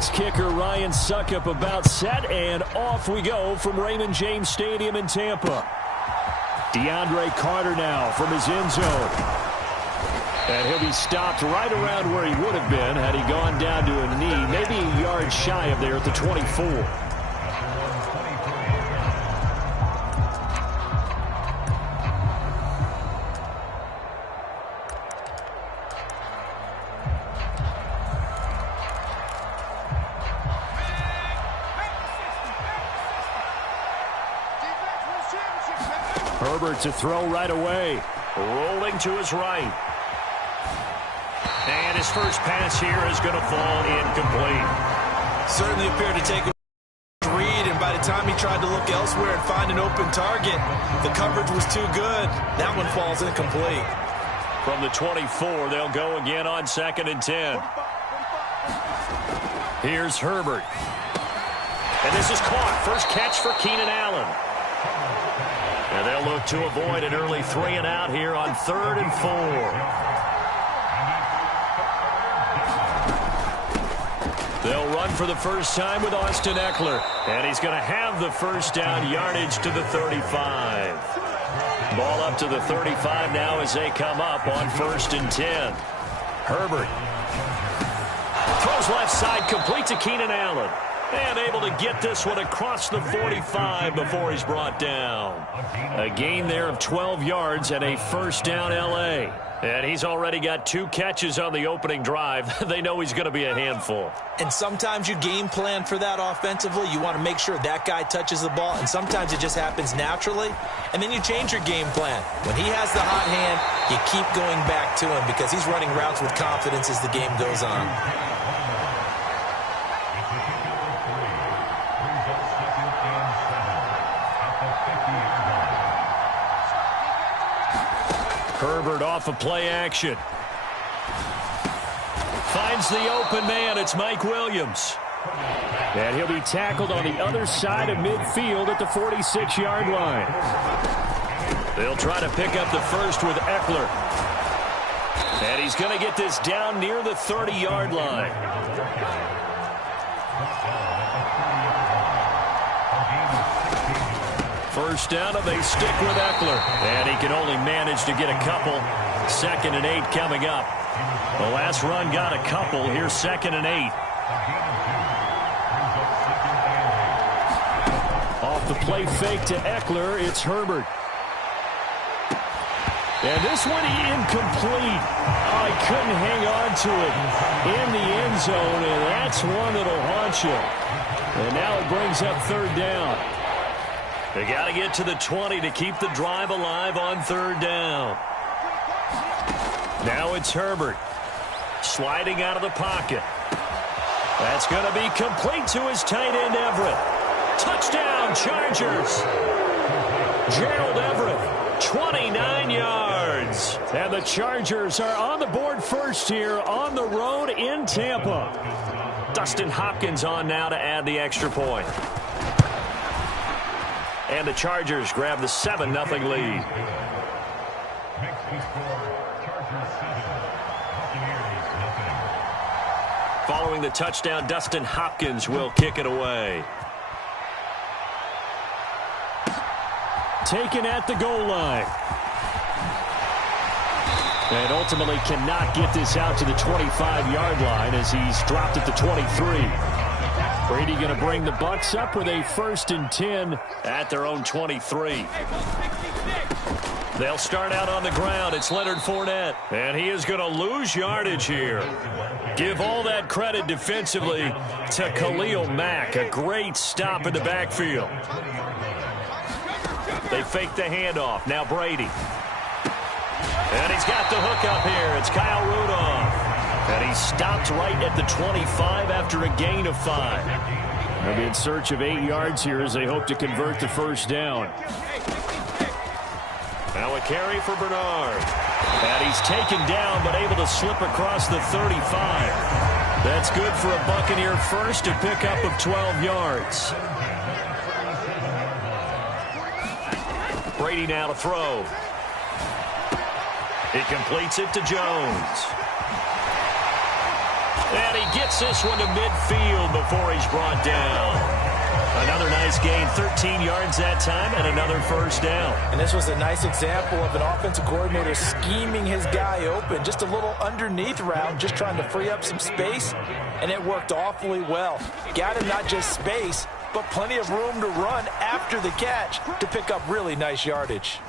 Bucs kicker Ryan Suckup about set, and off we go from Raymond James Stadium in Tampa. DeAndre Carter now from his end zone. And he'll be stopped right around where he would have been had he gone down to a knee, maybe a yard shy of there at the 24. Herbert to throw right away. Rolling to his right. And his first pass here is going to fall incomplete. Certainly appeared to take a read, and by the time he tried to look elsewhere and find an open target, the coverage was too good. That one falls incomplete. From the 24, they'll go again on 2nd and 10. Here's Herbert. And this is caught. First catch for Keenan Allen. And they'll look to avoid an early 3 and out here on 3rd and 4. They'll run for the first time with Austin Eckler. And he's going to have the first down yardage to the 35. Ball up to the 35 now as they come up on 1st and 10. Herbert throws left side, complete to Keenan Allen. And able to get this one across the 45 before he's brought down. A gain there of 12 yards and a first down L.A. And he's already got 2 catches on the opening drive. They know he's going to be a handful. And sometimes you game plan for that offensively. You want to make sure that guy touches the ball. And sometimes it just happens naturally. And then you change your game plan. When he has the hot hand, you keep going back to him because he's running routes with confidence as the game goes on. Herbert off of play action. Finds the open man. It's Mike Williams. And he'll be tackled on the other side of midfield at the 46-yard line. They'll try to pick up the first with Eckler. And he's going to get this down near the 30-yard line. First down, and they stick with Eckler. And he can only manage to get a couple. 2nd and 8 coming up. The last run got a couple. Here's 2nd and 8. Off the play fake to Eckler, it's Herbert. And this one incomplete. Oh, he couldn't hang on to it in the end zone, and that's one that'll haunt you. And now it brings up 3rd down. They got to get to the 20 to keep the drive alive on 3rd down. Now it's Herbert. Sliding out of the pocket. That's going to be complete to his tight end, Everett. Touchdown, Chargers. Gerald Everett, 29 yards. And the Chargers are on the board first here on the road in Tampa. Dustin Hopkins on now to add the extra point. And the Chargers grab the 7-0 lead. Following the touchdown, Dustin Hopkins will kick it away. Taken at the goal line. And ultimately cannot get this out to the 25-yard line as he's dropped at the 23. Brady going to bring the Bucs up with a 1st and 10 at their own 23. They'll start out on the ground. It's Leonard Fournette. And he is going to lose yardage here. Give all that credit defensively to Khalil Mack. A great stop in the backfield. They fake the handoff. Now Brady. And he's got the hook up here. It's Kyle Rudolph. And he stopped right at the 25 after a gain of 5. They'll be in search of 8 yards here as they hope to convert the first down. Now a carry for Bernard. And he's taken down but able to slip across the 35. That's good for a Buccaneer first, a pickup of 12 yards. Brady now to throw. He completes it to Jones. And he gets this one to midfield before he's brought down. Another nice gain, 13 yards that time, and another first down. And this was a nice example of an offensive coordinator scheming his guy open. Just a little underneath route, just trying to free up some space, and it worked awfully well. Got him not just space, but plenty of room to run after the catch to pick up really nice yardage.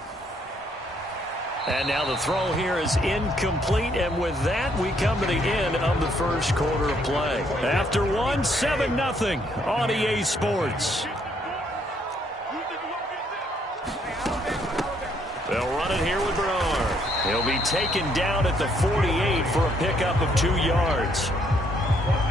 And now the throw here is incomplete, and with that, we come to the end of the first quarter of play. After one, 7-0 on EA Sports. They'll run it here with Bernard. He'll be taken down at the 48 for a pickup of 2 yards.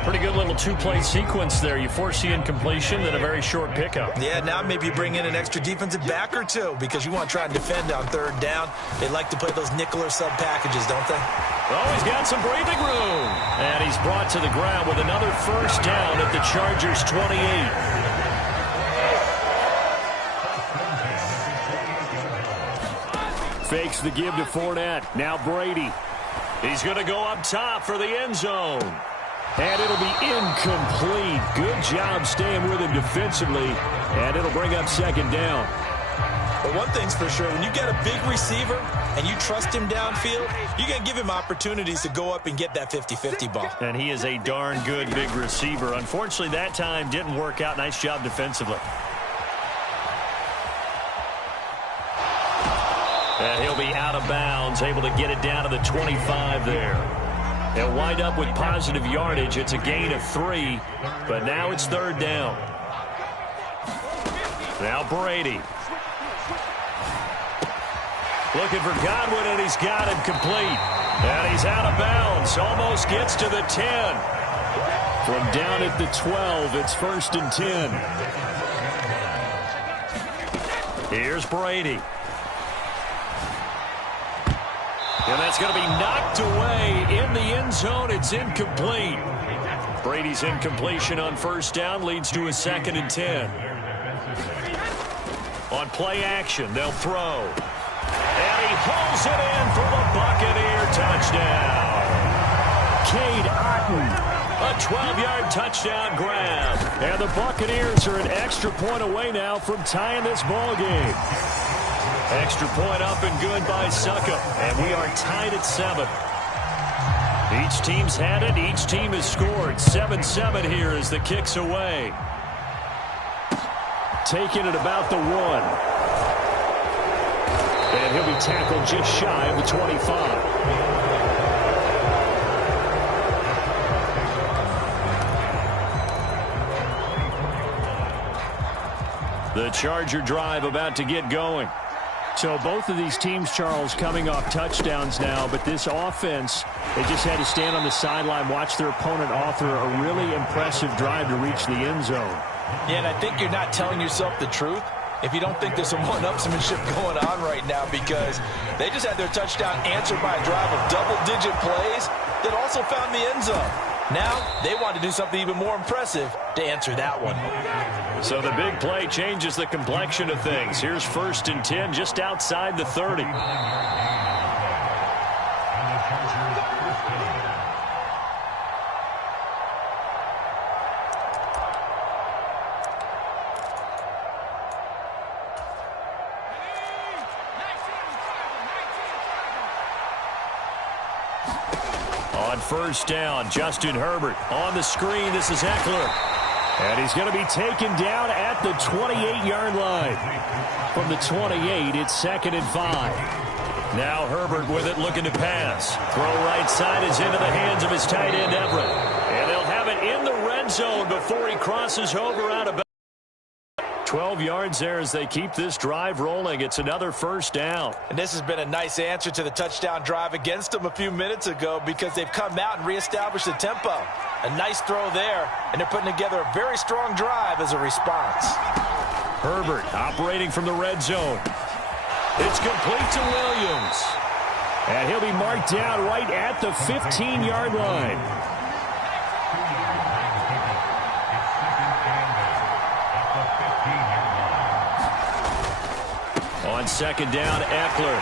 Pretty good little two-play sequence there. You force the incompletion, then a very short pickup. Yeah, now maybe bring in an extra defensive back or two because you want to try and defend on third down. They like to play those nickel or sub packages, don't they? Oh, he's got some breathing room. And he's brought to the ground with another first down at the Chargers' 28. Fakes the give to Fournette. Now Brady. He's going to go up top for the end zone. And it'll be incomplete. Good job staying with him defensively. And it'll bring up second down. But one thing's for sure, when you get a big receiver and you trust him downfield, you're going to give him opportunities to go up and get that 50-50 ball. And he is a darn good big receiver. Unfortunately, that time didn't work out. Nice job defensively. And he'll be out of bounds, able to get it down to the 25 there. They'll wind up with positive yardage. It's a gain of 3, but now it's third down. Now Brady. Looking for Godwin, and he's got him complete. And he's out of bounds. Almost gets to the 10. From down at the 12, it's first and 10. Here's Brady. And that's going to be knocked away in the end zone. It's incomplete. Brady's incompletion on first down leads to a 2nd and 10. On play action, they'll throw. And he pulls it in for the Buccaneer touchdown. Cade Otton, a 12-yard touchdown grab. And the Buccaneers are an extra point away now from tying this ball game. Extra point up and good by Suckup. And we are tied at 7. Each team's had it. Each team has scored. 7-7 here as the kick's away. Taking it about the 1. And he'll be tackled just shy of the 25. The Charger drive about to get going. So both of these teams, Charles, coming off touchdowns now, but this offense, they just had to stand on the sideline, watch their opponent author a really impressive drive to reach the end zone. Yeah, and I think you're not telling yourself the truth if you don't think there's some one-upsmanship going on right now, because they just had their touchdown answered by a drive of double-digit plays that also found the end zone. Now they want to do something even more impressive to answer that one. So the big play changes the complexion of things. Here's first and 10 just outside the 30. On first down, Justin Herbert on the screen. This is Eckler. And he's going to be taken down at the 28-yard line. From the 28, it's 2nd and 5. Now Herbert with it, looking to pass. Throw right side is into the hands of his tight end, Everett. And they'll have it in the red zone before he crosses over out of bounds. 12 yards there as they keep this drive rolling. It's another first down. And this has been a nice answer to the touchdown drive against them a few minutes ago, because they've come out and reestablished the tempo. A nice throw there, and they're putting together a very strong drive as a response. Herbert operating from the red zone. It's complete to Williams. And he'll be marked down right at the 15-yard line. On second down, Eckler.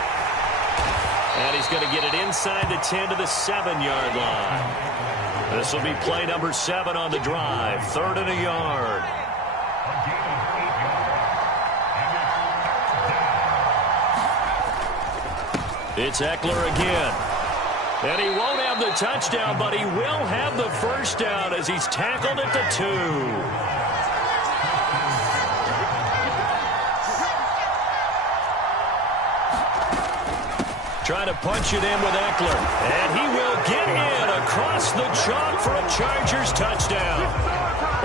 And he's going to get it inside the 10 to the 7-yard line. This will be play number 7 on the drive. 3rd and a yard. It's Eckler again. And he won't have the touchdown, but he will have the first down as he's tackled at the 2. Trying to punch it in with Eckler. And he will get in across the chalk for a Chargers touchdown.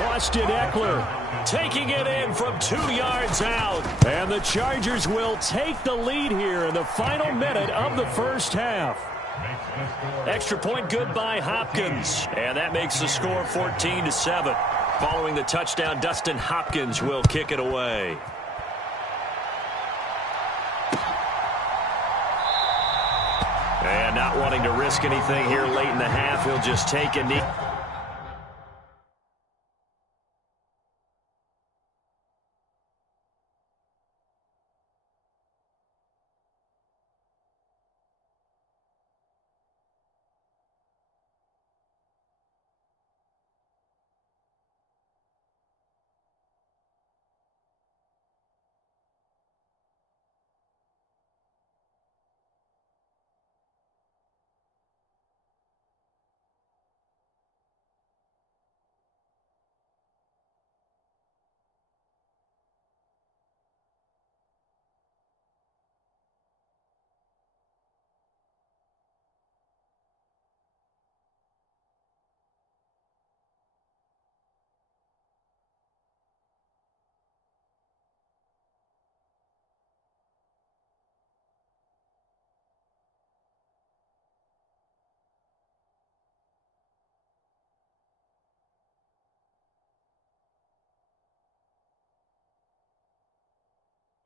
Austin Eckler taking it in from 2 yards out. And the Chargers will take the lead here in the final minute of the first half. Extra point good by Hopkins. And that makes the score 14-7. Following the touchdown, Dustin Hopkins will kick it away. And not wanting to risk anything here late in the half, he'll just take a knee.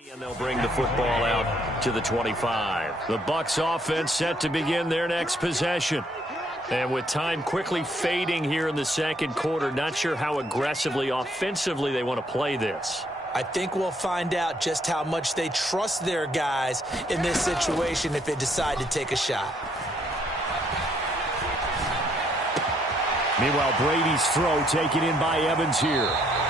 And they'll bring the football out to the 25. The Bucs offense set to begin their next possession. And with time quickly fading here in the second quarter, not sure how aggressively, offensively they want to play this. I think we'll find out just how much they trust their guys in this situation if they decide to take a shot. Meanwhile, Brady's throw taken in by Evans here.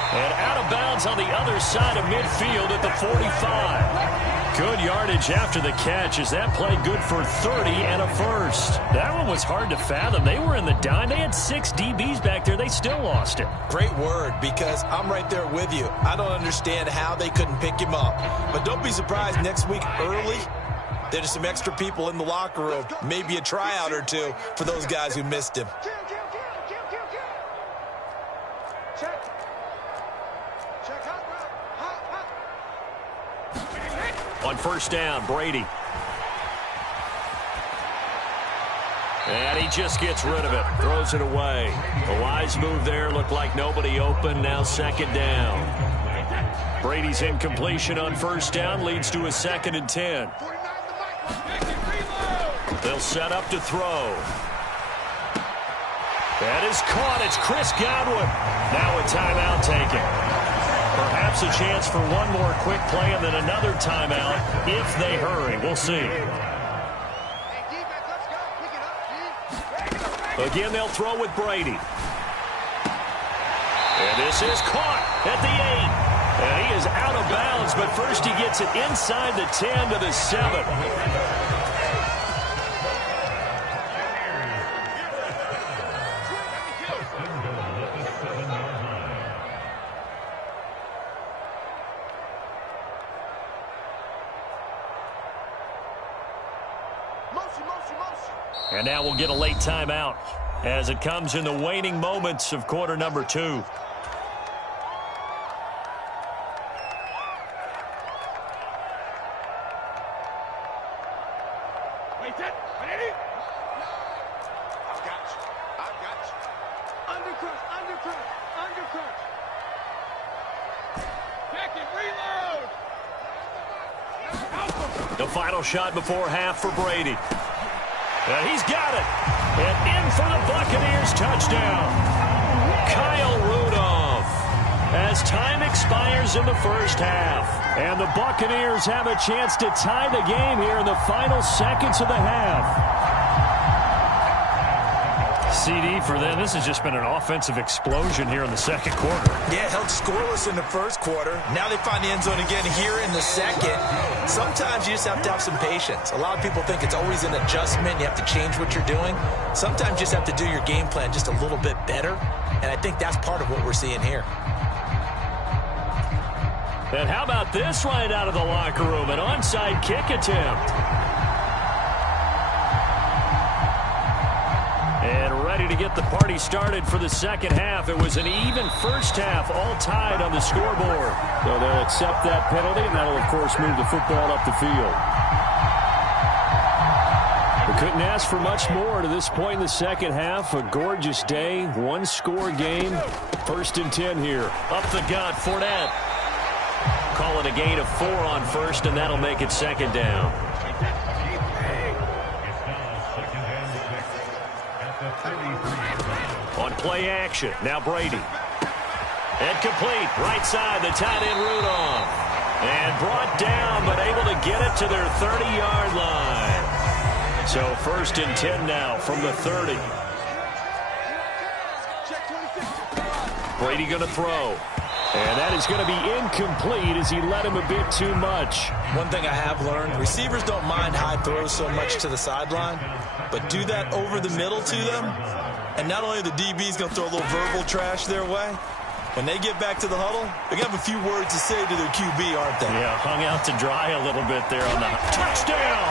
And out of bounds on the other side of midfield at the 45. Good yardage after the catch as that play good for 30 and a first. That one was hard to fathom. They were in the dime. They had 6 DBs back there. They still lost it. Great word, because I'm right there with you. I don't understand how they couldn't pick him up. But don't be surprised next week early, there's some extra people in the locker room. Maybe a tryout or two for those guys who missed him. On first down, Brady. And he just gets rid of it. Throws it away. A wise move there. Looked like nobody open. Now second down. Brady's incompletion on first down leads to a 2nd and 10. They'll set up to throw. That is caught. It's Chris Godwin. Now a timeout taken. Perhaps a chance for one more quick play and then another timeout if they hurry. We'll see. Again, they'll throw with Brady. And this is caught at the 8. And he is out of bounds, but first he gets it inside the 10 to the 7. And now we'll get a late timeout as it comes in the waning moments of quarter number 2. The final shot before half for Brady. And he's got it. And in for the Buccaneers touchdown. Kyle Rudolph. As time expires in the first half. And the Buccaneers have a chance to tie the game here in the final seconds of the half. CD for them. This has just been an offensive explosion here in the second quarter. Yeah, held scoreless in the first quarter. Now they find the end zone again here in the second. Sometimes you just have to have some patience. A lot of people think it's always an adjustment. You have to change what you're doing. Sometimes you just have to do your game plan just a little bit better. And I think that's part of what we're seeing here. And how about this right out of the locker room? An onside kick attempt. And ready to get the party started for the second half. It was an even first half, all tied on the scoreboard. So they'll accept that penalty, and that'll, of course, move the football up the field. We couldn't ask for much more to this point in the second half. A gorgeous day, one-score game. 1st and 10 here. Up the gut, Fournette. Call it a gain of 4 on first, and that'll make it 2nd down. On play action, now Brady. And complete, right side, the tight end Rudolph. And brought down, but able to get it to their 30-yard line. So 1st and 10 now from the 30. Brady going to throw. And that is going to be incomplete as he led him a bit too much. One thing I have learned, receivers don't mind high throws so much to the sideline, but do that over the middle to them, and not only the DB's going to throw a little verbal trash their way, when they get back to the huddle, they're going to have a few words to say to their QB, aren't they? Yeah, hung out to dry a little bit there on the touchdown.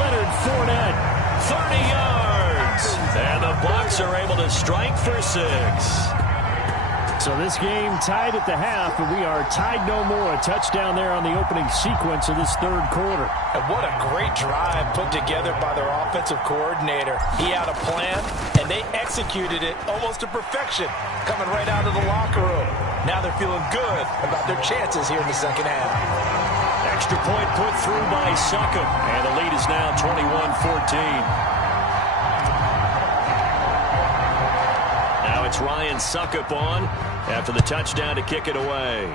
Leonard Fournette, 30 yards. And the Bucs are able to strike for 6. So this game tied at the half, and we are tied no more. A touchdown there on the opening sequence of this third quarter. And what a great drive put together by their offensive coordinator. He had a plan, and they executed it almost to perfection, coming right out of the locker room. Now they're feeling good about their chances here in the second half. Extra point put through by Succop, and the lead is now 21-14. Now it's Ryan Succop on after the touchdown to kick it away.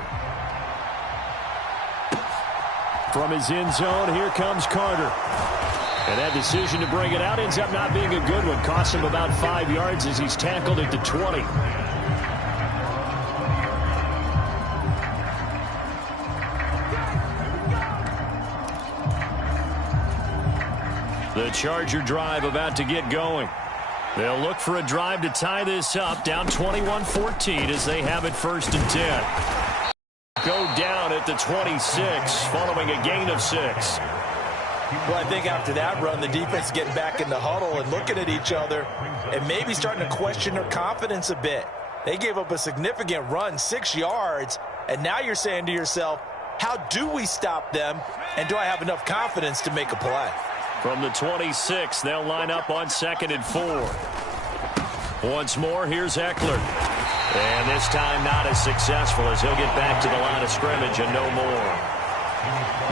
From his end zone, here comes Carter. And that decision to bring it out ends up not being a good one. Costs him about 5 yards as he's tackled at the 20. The Charger drive about to get going. They'll look for a drive to tie this up, down 21-14 as they have it 1st and 10. Go down at the 26 following a gain of 6. Well, I think after that run, the defense is getting back in the huddle and looking at each other and maybe starting to question their confidence a bit. They gave up a significant run, 6 yards, and now you're saying to yourself, how do we stop them, and do I have enough confidence to make a play? From the 26, they'll line up on 2nd and 4. Once more, here's Eckler. And this time not as successful as he'll get back to the line of scrimmage and no more.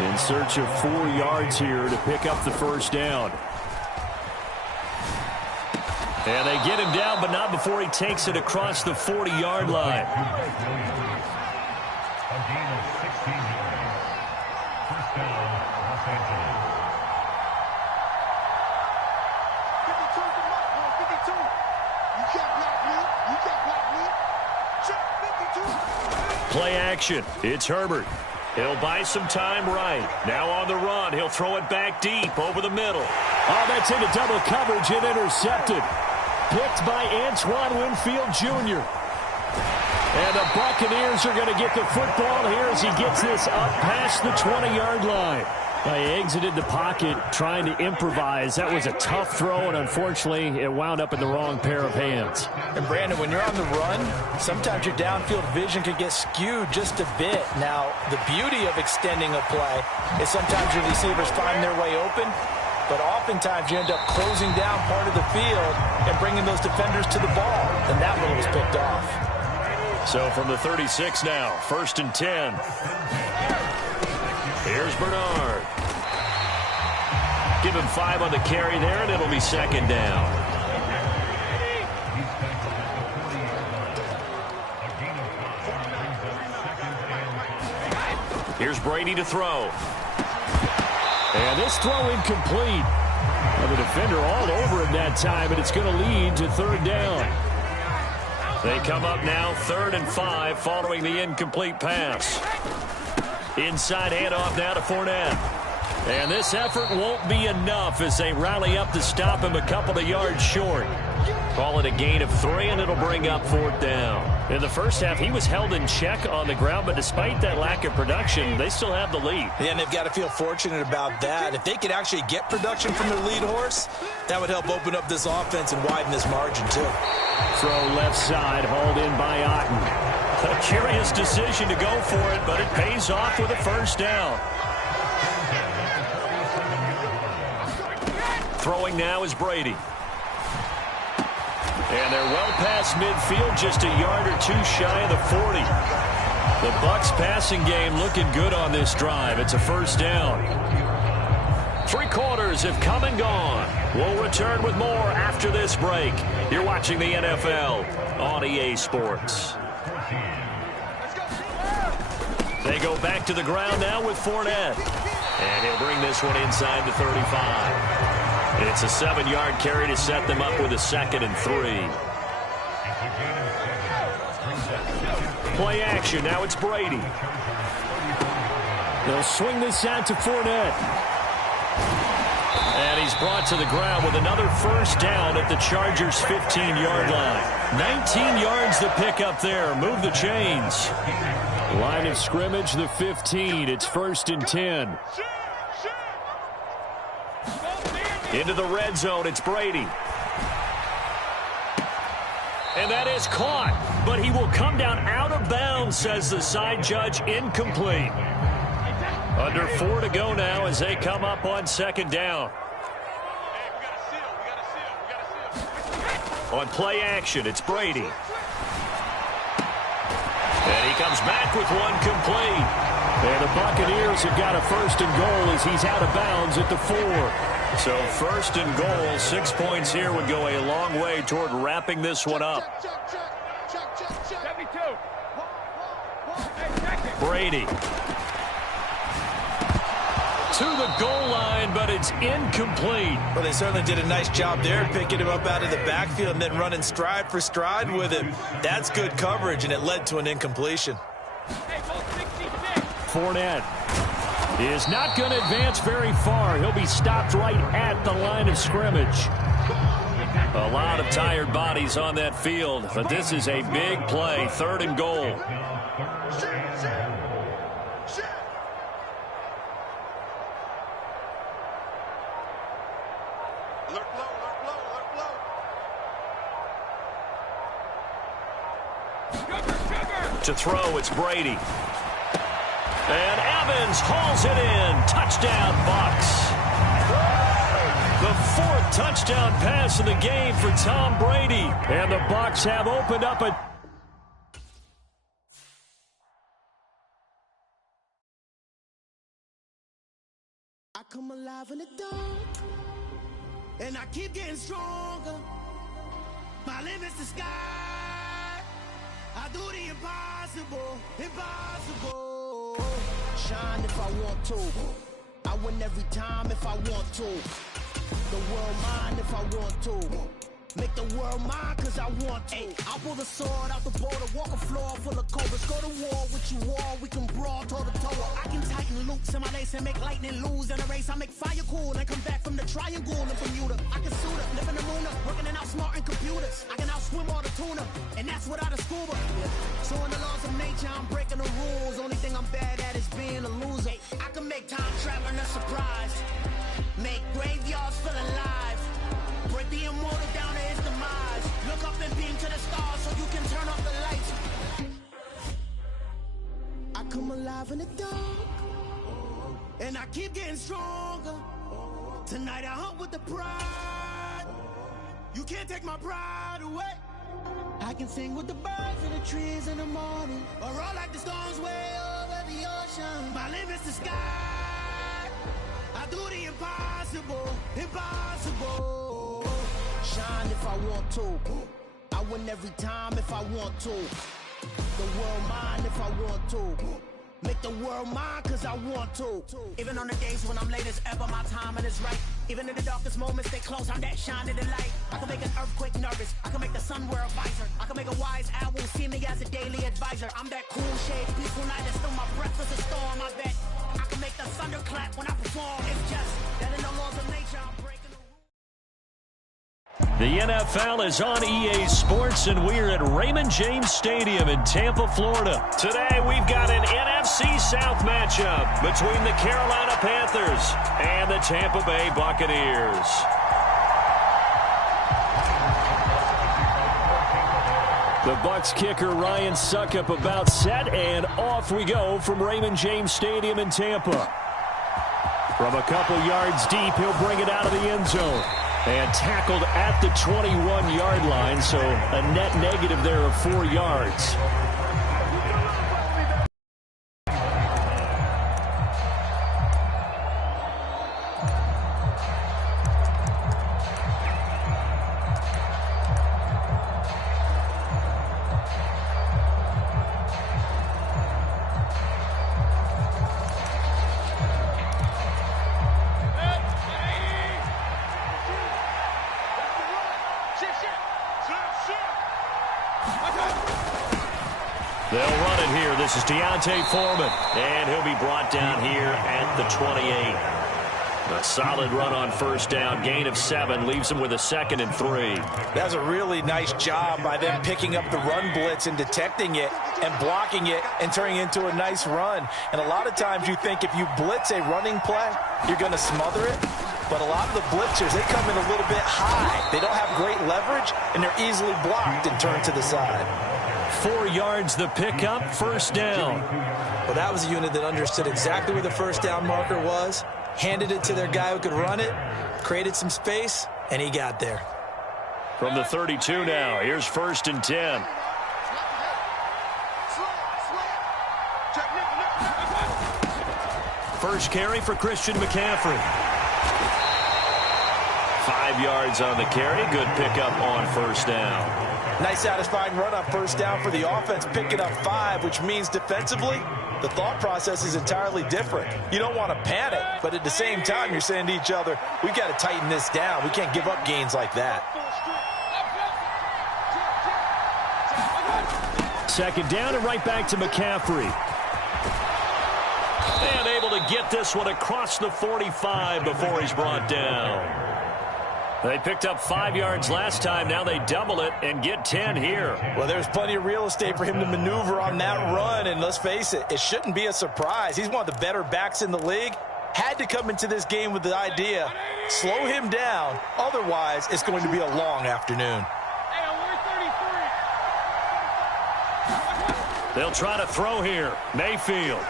In search of 4 yards here to pick up the 1st down. And they get him down, but not before he takes it across the 40-yard line. A gain of 16 yards. 1st down, Los Angeles. 52 is the mark, boy. 52. You can't block me. You can't block me. Check 52. Play action. It's Herbert. He'll buy some time right. Now on the run. He'll throw it back deep over the middle. Oh, that's into double coverage and intercepted. Picked by Antoine Winfield Jr. And the Buccaneers are going to get the football here as he gets this up past the 20-yard line. He exited the pocket trying to improvise. That was a tough throw, and unfortunately, it wound up in the wrong pair of hands. And, Brandon, when you're on the run, sometimes your downfield vision can get skewed just a bit. Now, the beauty of extending a play is sometimes your receivers find their way open, but oftentimes you end up closing down part of the field and bringing those defenders to the ball, and that one was picked off. So from the 36 now, 1st and 10. Here's Bernard. Give him 5 on the carry there, and it'll be 2nd down. Here's Brady to throw. And this throw incomplete. And the defender all over him that time, and it's going to lead to third down. They come up now 3rd and 5 following the incomplete pass. Inside handoff now to Fournette. And this effort won't be enough as they rally up to stop him a couple of yards short. Call it a gain of 3, and it'll bring up 4th down. In the first half, he was held in check on the ground, but despite that lack of production, they still have the lead. Yeah, and they've got to feel fortunate about that. If they could actually get production from their lead horse, that would help open up this offense and widen this margin, too. Throw left side, hauled in by Otten. A curious decision to go for it, but it pays off with a first down. Throwing now is Brady. And they're well past midfield, just a yard or 2 shy of the 40. The Bucs passing game looking good on this drive. It's a first down. 3 quarters have come and gone. We'll return with more after this break. You're watching the NFL on EA Sports. They go back to the ground now with Fournette. And he'll bring this one inside the 35. It's a 7-yard carry to set them up with a 2nd and 3. Play action. Now it's Brady. They'll swing this out to Fournette. And he's brought to the ground with another first down at the Chargers' 15-yard line. 19 yards to pick up there. Move the chains. Line of scrimmage, the 15. It's 1st and 10. Into the red zone, it's Brady. And that is caught, but he will come down out of bounds, says the side judge, incomplete. Under 4 to go now as they come up on 2nd down. On play action, it's Brady. And he comes back with one complete. And the Buccaneers have got a 1st and goal as he's out of bounds at the 4. So 1st and goal, 6 points here would go a long way toward wrapping this one up. Brady. To the goal line, but it's incomplete. Well, they certainly did a nice job there, picking him up out of the backfield and then running stride for stride with him. That's good coverage, and it led to an incompletion. Fournette is not going to advance very far. He'll be stopped right at the line of scrimmage. A lot of tired bodies on that field, but this is a big play, 3rd and goal. To throw, it's Brady. And Evans hauls it in. Touchdown, Bucs. The 4th touchdown pass of the game for Tom Brady. And the Bucs have opened up a... I come alive in the dark, and I keep getting stronger. My limit's the sky. I do the impossible, impossible. Shine if I want to. I win every time if I want to. The world mine if I want to. Make the world mine cause I want to. I pull the sword out the border, walk a floor full of cobras. Go to war with you all, we can brawl toe to toe. I can tighten loops in my lace and make lightning lose in a race. I make fire cool and come back from the triangle and Bermuda. I can suit up, live in the moon up, working and outsmarting computers. I can outswim all the tuna, and that's without a scuba. So in the laws of nature, I'm breaking the rules. Only thing I'm bad at is being a loser. I can make time traveling a surprise. Make graveyards feel alive. Break the immortal down to his demise. Look up and beam to the stars so you can turn off the lights. I come alive in the dark, and I keep getting stronger. Tonight I hunt with the pride. You can't take my pride away. I can sing with the birds and the trees in the morning, or roll like the storms way over the ocean. My limit's the sky. I do the impossible, impossible. Shine if I want to. I win every time if I want to. The world mine if I want to. Make the world mine cause I want to. Even on the days when I'm late as ever, my timing is right. Even in the darkest moments, stay close, I'm that shine in the light. I can make an earthquake nervous, I can make the sun wear a visor. I can make a wise owl see me as a daily advisor. I'm that cool shade, peaceful night, and still my breath is a storm, I bet. I can make the thunder clap when I perform. It's just that in the laws of nature, I'm breaking the rules. The NFL is on EA Sports, and we're at Raymond James Stadium in Tampa, Florida. Today, we've got an NFC South matchup between the Carolina Panthers and the Tampa Bay Buccaneers. The Bucs kicker Ryan Suckup about set, and off we go from Raymond James Stadium in Tampa. From a couple yards deep, he'll bring it out of the end zone. And tackled at the 21-yard line, so a net negative there of 4 yards. They'll run it here. This is Deontay Foreman, and he'll be brought down here at the 28. A solid run on first down, gain of 7, leaves him with a 2nd and 3. That's a really nice job by them picking up the run blitz and detecting it and blocking it and turning it into a nice run. And a lot of times you think if you blitz a running play, you're going to smother it. But a lot of the blitzers, they come in a little bit high. They don't have great leverage, and they're easily blocked and turned to the side. 4 yards the pickup, first down. Well, that was a unit that understood exactly where the first down marker was, handed it to their guy who could run it, created some space, and he got there. From the 32 now, here's 1st and 10. First carry for Christian McCaffrey. 5 yards on the carry. Good pickup on first down. Nice satisfying run on first down for the offense, picking up 5, which means defensively, the thought process is entirely different. You don't want to panic, but at the same time, you're saying to each other, we've got to tighten this down. We can't give up gains like that. 2nd down and right back to McCaffrey. And able to get this one across the 45 before he's brought down. They picked up 5 yards last time. Now they double it and get 10 here. Well, there's plenty of real estate for him to maneuver on that run. And let's face it, it shouldn't be a surprise. He's one of the better backs in the league. Had to come into this game with the idea, slow him down. Otherwise, it's going to be a long afternoon. They'll try to throw here. Mayfield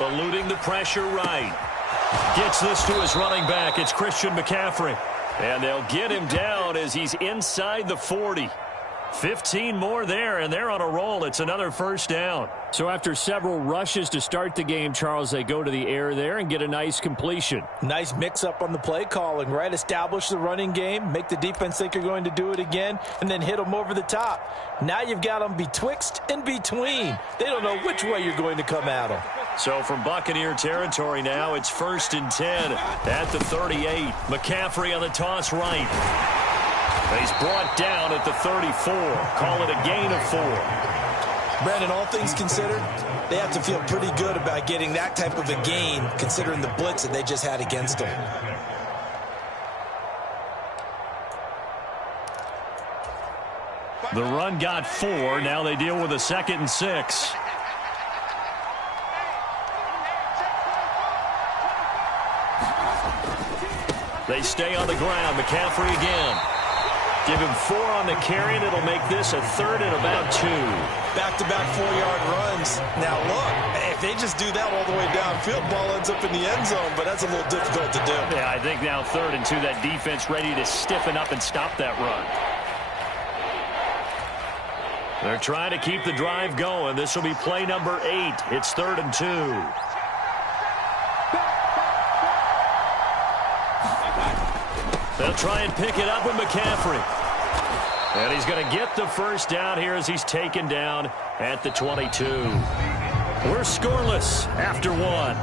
eluding the pressure right. Gets this to his running back. It's Christian McCaffrey. And they'll get him down as he's inside the 40. 15 more there, and they're on a roll. It's another first down. So after several rushes to start the game, Charles, they go to the air there and get a nice completion. Nice mix-up on the play calling, right? Establish the running game, make the defense think you're going to do it again, and then hit them over the top. Now you've got them betwixt and between. They don't know which way you're going to come at them. So from Buccaneer territory now, it's 1st and 10 at the 38. McCaffrey on the toss right. He's brought down at the 34. Call it a gain of 4. Brandon, all things considered, they have to feel pretty good about getting that type of a gain considering the blitz that they just had against them. The run got 4. Now they deal with a 2nd and 6. They stay on the ground. McCaffrey again. Give him 4 on the carry, and it'll make this a 3rd and about 2. Back-to-back 4-yard runs. Now, look, if they just do that all the way downfield, ball ends up in the end zone, but that's a little difficult to do. Yeah, I think now 3rd and 2, that defense ready to stiffen up and stop that run. They're trying to keep the drive going. This will be play number 8. It's 3rd and 2. They'll try and pick it up with McCaffrey. And he's going to get the first down here as he's taken down at the 22. We're scoreless after one.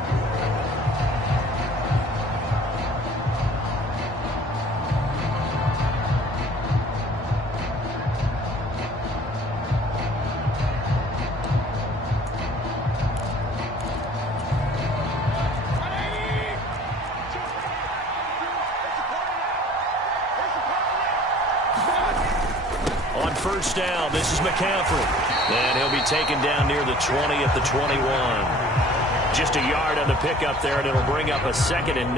On first down, this is McCaffrey. And he'll be taken down near the 20 at the 21. Just a yard on the pickup there, and it'll bring up a 2nd and 9.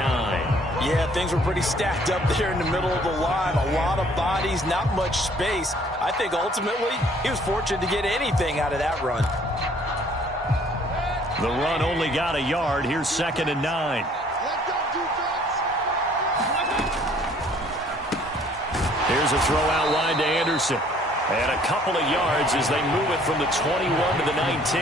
Yeah, things were pretty stacked up there in the middle of the line. A lot of bodies, not much space. I think ultimately he was fortunate to get anything out of that run. The run only got a yard. Here's 2nd and 9. Here's a throw out wide to Anderson. And a couple of yards as they move it from the 21 to the 19.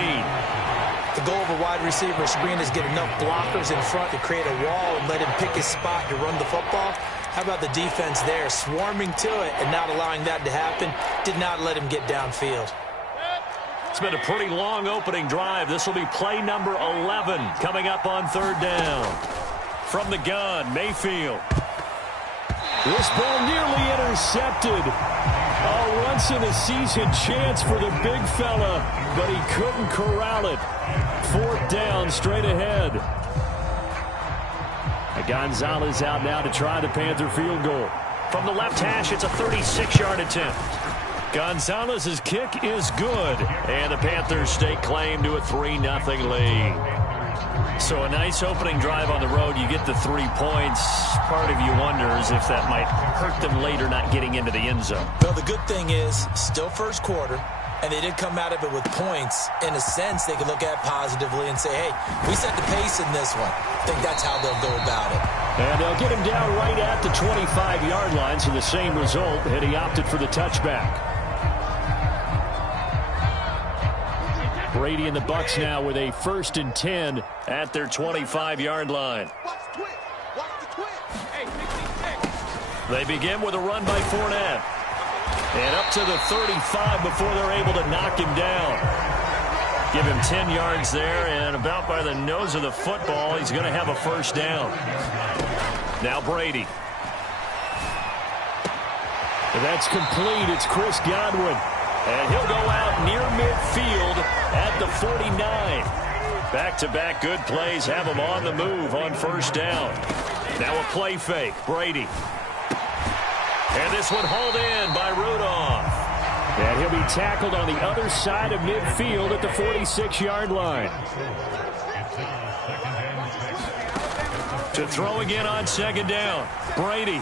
The goal of a wide receiver screen is get enough blockers in front to create a wall and let him pick his spot to run the football. How about the defense there, swarming to it and not allowing that to happen? Did not let him get downfield. It's been a pretty long opening drive. This will be play number 11 coming up on 3rd down. From the gun, Mayfield. This ball nearly intercepted. A once-in-a-season chance for the big fella, but he couldn't corral it. 4th down, straight ahead. Gonzalez out now to try the Panther field goal. From the left hash, it's a 36-yard attempt. Gonzalez's kick is good, and the Panthers stake claim to a 3-0 lead. So a nice opening drive on the road. You get the 3 points. Part of you wonders if that might hurt them later not getting into the end zone. Well, the good thing is still first quarter, and they did come out of it with points. In a sense, they can look at it positively and say, hey, we set the pace in this one. I think that's how they'll go about it. And they'll get him down right at the 25-yard line, so the same result, and he opted for the touchback. Brady and the Bucs now with a 1st and 10 at their 25-yard line. They begin with a run by Fournette. And up to the 35 before they're able to knock him down. Give him 10 yards there, and about by the nose of the football, he's going to have a 1st down. Now Brady. That's complete. It's Chris Godwin. And he'll go out near midfield at the 49. Back-to-back good plays have him on the move on 1st down. Now a play fake. Brady. And this one hauled in by Rudolph. And he'll be tackled on the other side of midfield at the 46-yard line. To throw again on 2nd down. Brady.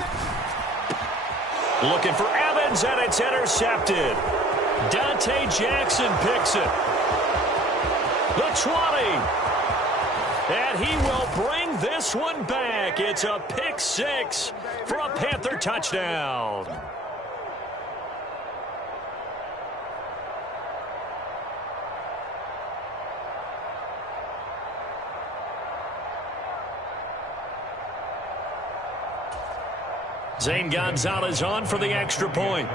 Looking for Evans, and it's intercepted. Dante Jackson picks it. The 20. And he will bring this one back. It's a pick 6 for a Panther touchdown. Zane Gonzalez on for the extra point.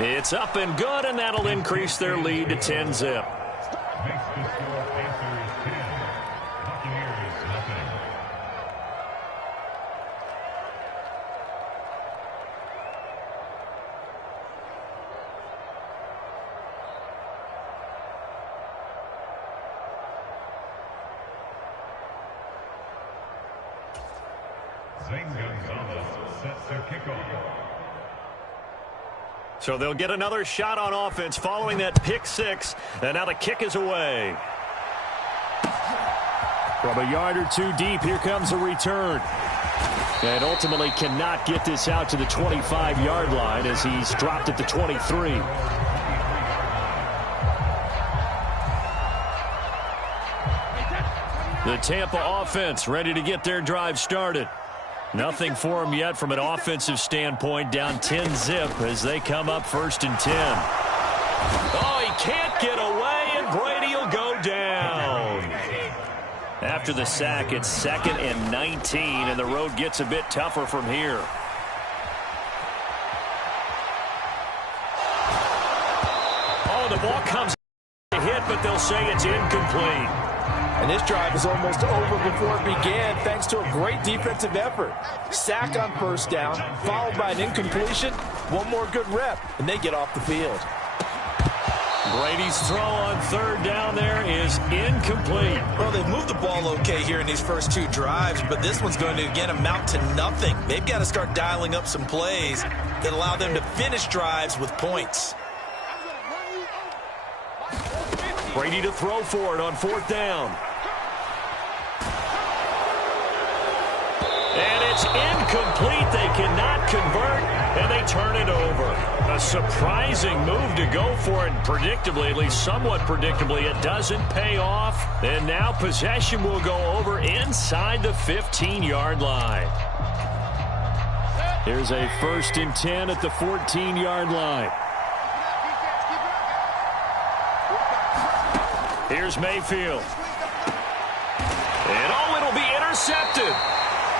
It's up and good, and that'll increase their lead to 10-zip. Makes the score Panthers 10, Buccaneers nothing. Zane Gonzalez sets their kickoff. So they'll get another shot on offense following that pick 6, and now the kick is away. From a yard or two deep, here comes a return. And ultimately cannot get this out to the 25-yard line as he's dropped at the 23. The Tampa offense ready to get their drive started. Nothing for them yet from an offensive standpoint, down 10-zip as they come up 1st and 10. Oh, he can't get away, and Brady will go down. After the sack, it's 2nd and 19, and the road gets a bit tougher from here. Oh, throw. The ball comes to hit, but they'll say it's incomplete. And this drive is almost over before it began thanks to a great defensive effort. Sack on first down, followed by an incompletion. One more good rep, and they get off the field. Brady's throw on third down there is incomplete. Well, they've moved the ball okay here in these first two drives, but this one's going to, again, amount to nothing. They've got to start dialing up some plays that allow them to finish drives with points. Brady to throw for it on fourth down. And it's incomplete. They cannot convert, and they turn it over. A surprising move to go for it. Predictably, at least somewhat predictably, it doesn't pay off. And now possession will go over inside the 15-yard line. Here's a 1st and 10 at the 14-yard line. Here's Mayfield. And it'll be intercepted.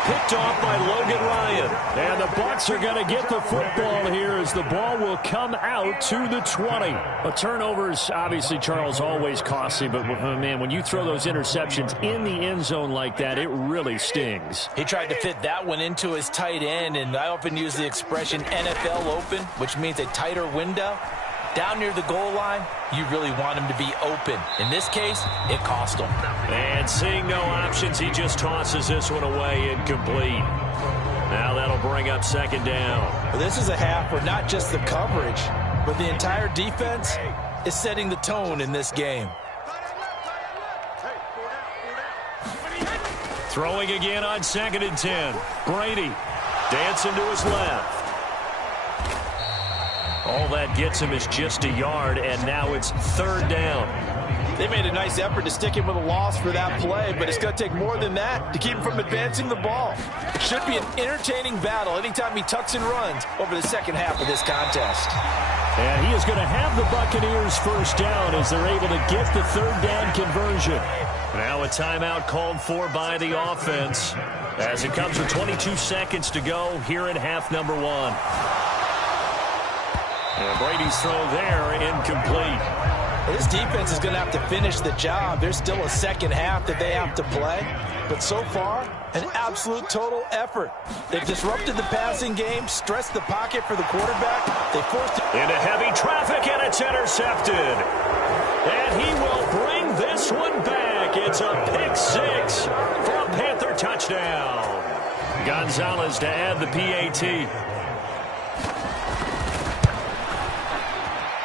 Picked off by Logan Ryan. And the Bucs are going to get the football here as the ball will come out to the 20. A turnover's obviously, Charles, always costly, but man, when you throw those interceptions in the end zone like that, it really stings. He tried to fit that one into his tight end, and I often use the expression NFL open, which means a tighter window. Down near the goal line, you really want him to be open. In this case, it cost him. And seeing no options, he just tosses this one away incomplete. Now that'll bring up second down. Well, this is a half where not just the coverage, but the entire defense is setting the tone in this game. Throwing again on 2nd and 10. Brady dancing to his left. All that gets him is just a yard, and now it's third down. They made a nice effort to stick him with a loss for that play, but it's going to take more than that to keep him from advancing the ball. Should be an entertaining battle anytime he tucks and runs over the second half of this contest. And he is going to have the Buccaneers first down as they're able to get the third down conversion. Now a timeout called for by the offense as it comes with 22 seconds to go here in half number one. And Brady's throw there, incomplete. This defense is going to have to finish the job. There's still a second half that they have to play. But so far, an absolute total effort. They've disrupted the passing game, stressed the pocket for the quarterback. They forced it into heavy traffic, and it's intercepted. And he will bring this one back. It's a pick six for a Panther touchdown. Gonzalez to add the PAT.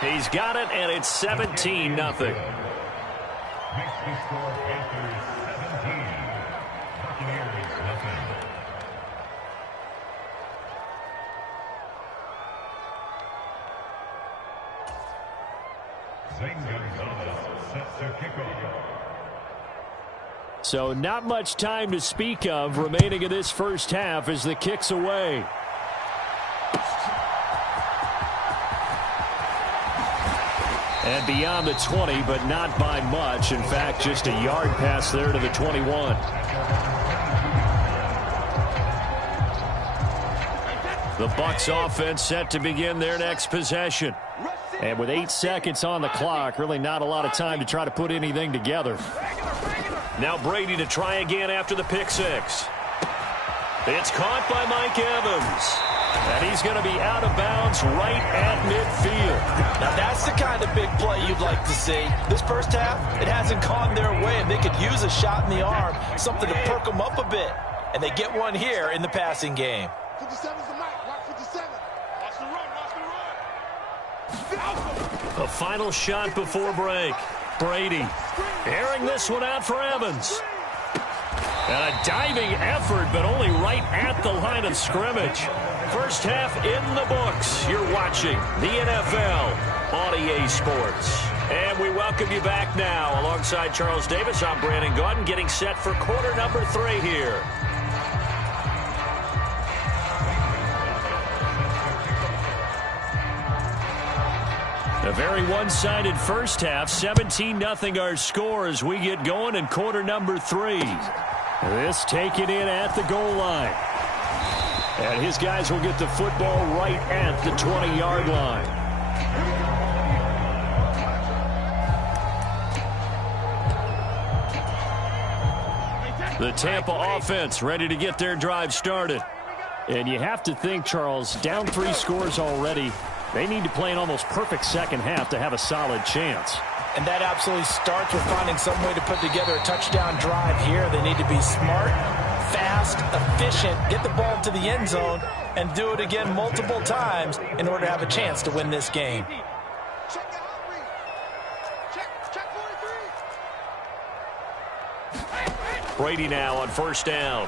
He's got it, and it's 17-0. Makes the score Panthers 17. Buccaneers nothing. Zane Gonzalez sets their kickoff. So not much time to speak of remaining in this first half as the kick's away. And beyond the 20, but not by much. In fact, just a yard pass there to the 21. The Bucs offense set to begin their next possession. And with 8 seconds on the clock, really not a lot of time to try to put anything together. Now Brady to try again after the pick six. It's caught by Mike Evans. And he's going to be out of bounds right at midfield. Now that's the kind of big play you'd like to see. This first half, it hasn't gone their way, and they could use a shot in the arm, something to perk them up a bit. And they get one here in the passing game. 57's the mic. Watch 57. Watch the run. Watch the run. A final shot before break. Brady airing this one out for Evans. And a diving effort, but only right at the line of scrimmage. First half in the books. You're watching the NFL on EA Sports. And we welcome you back now. Alongside Charles Davis, I'm Brandon Gaudin, getting set for quarter number 3 here. A very one-sided first half. 17-0 our score as we get going in quarter number 3. This taken in at the goal line. And his guys will get the football right at the 20-yard line. The Tampa offense ready to get their drive started. And you have to think, Charles, down 3 scores already. They need to play an almost perfect second half to have a solid chance. And that absolutely starts with finding some way to put together a touchdown drive here. They need to be smart, fast, efficient, get the ball to the end zone, and do it again multiple times in order to have a chance to win this game. Brady now on first down.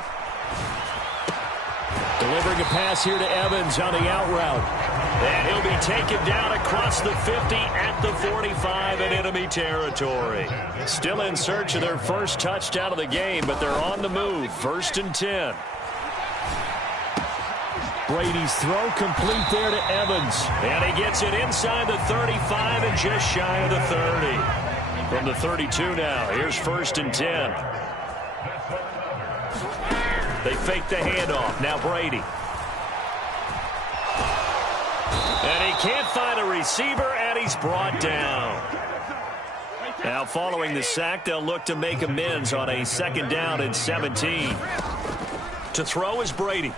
Delivering a pass here to Evans on the out route. And he'll be taken down across the 50 at the 45 in enemy territory. Still in search of their first touchdown of the game, but they're on the move. 1st and 10. Brady's throw complete there to Evans. And he gets it inside the 35 and just shy of the 30. From the 32 now, here's 1st and 10. They fake the handoff. Now Brady. And he can't find a receiver, and he's brought down. Now following the sack, they'll look to make amends on a 2nd down and 17. To throw is Brady.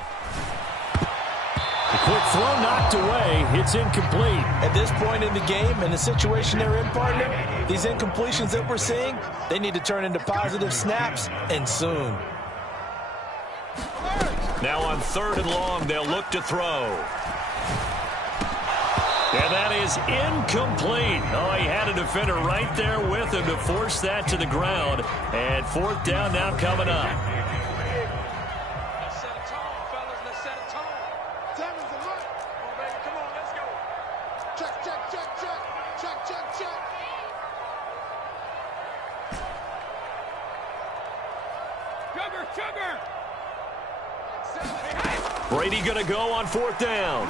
The quick throw knocked away. It's incomplete. At this point in the game, in the situation they're in, partner, these incompletions that we're seeing, they need to turn into positive snaps, and soon. Now on 3rd and long, they'll look to throw. And that is incomplete. Oh, he had a defender right there with him to force that to the ground. And 4th down now coming up. Let's set a tone, fellas. Let's set a tone. Tammy's alert. Come on, baby. Come on, let's go. Check, check, check, check. Check, check, check. Sugar. Brady going to go on 4th down.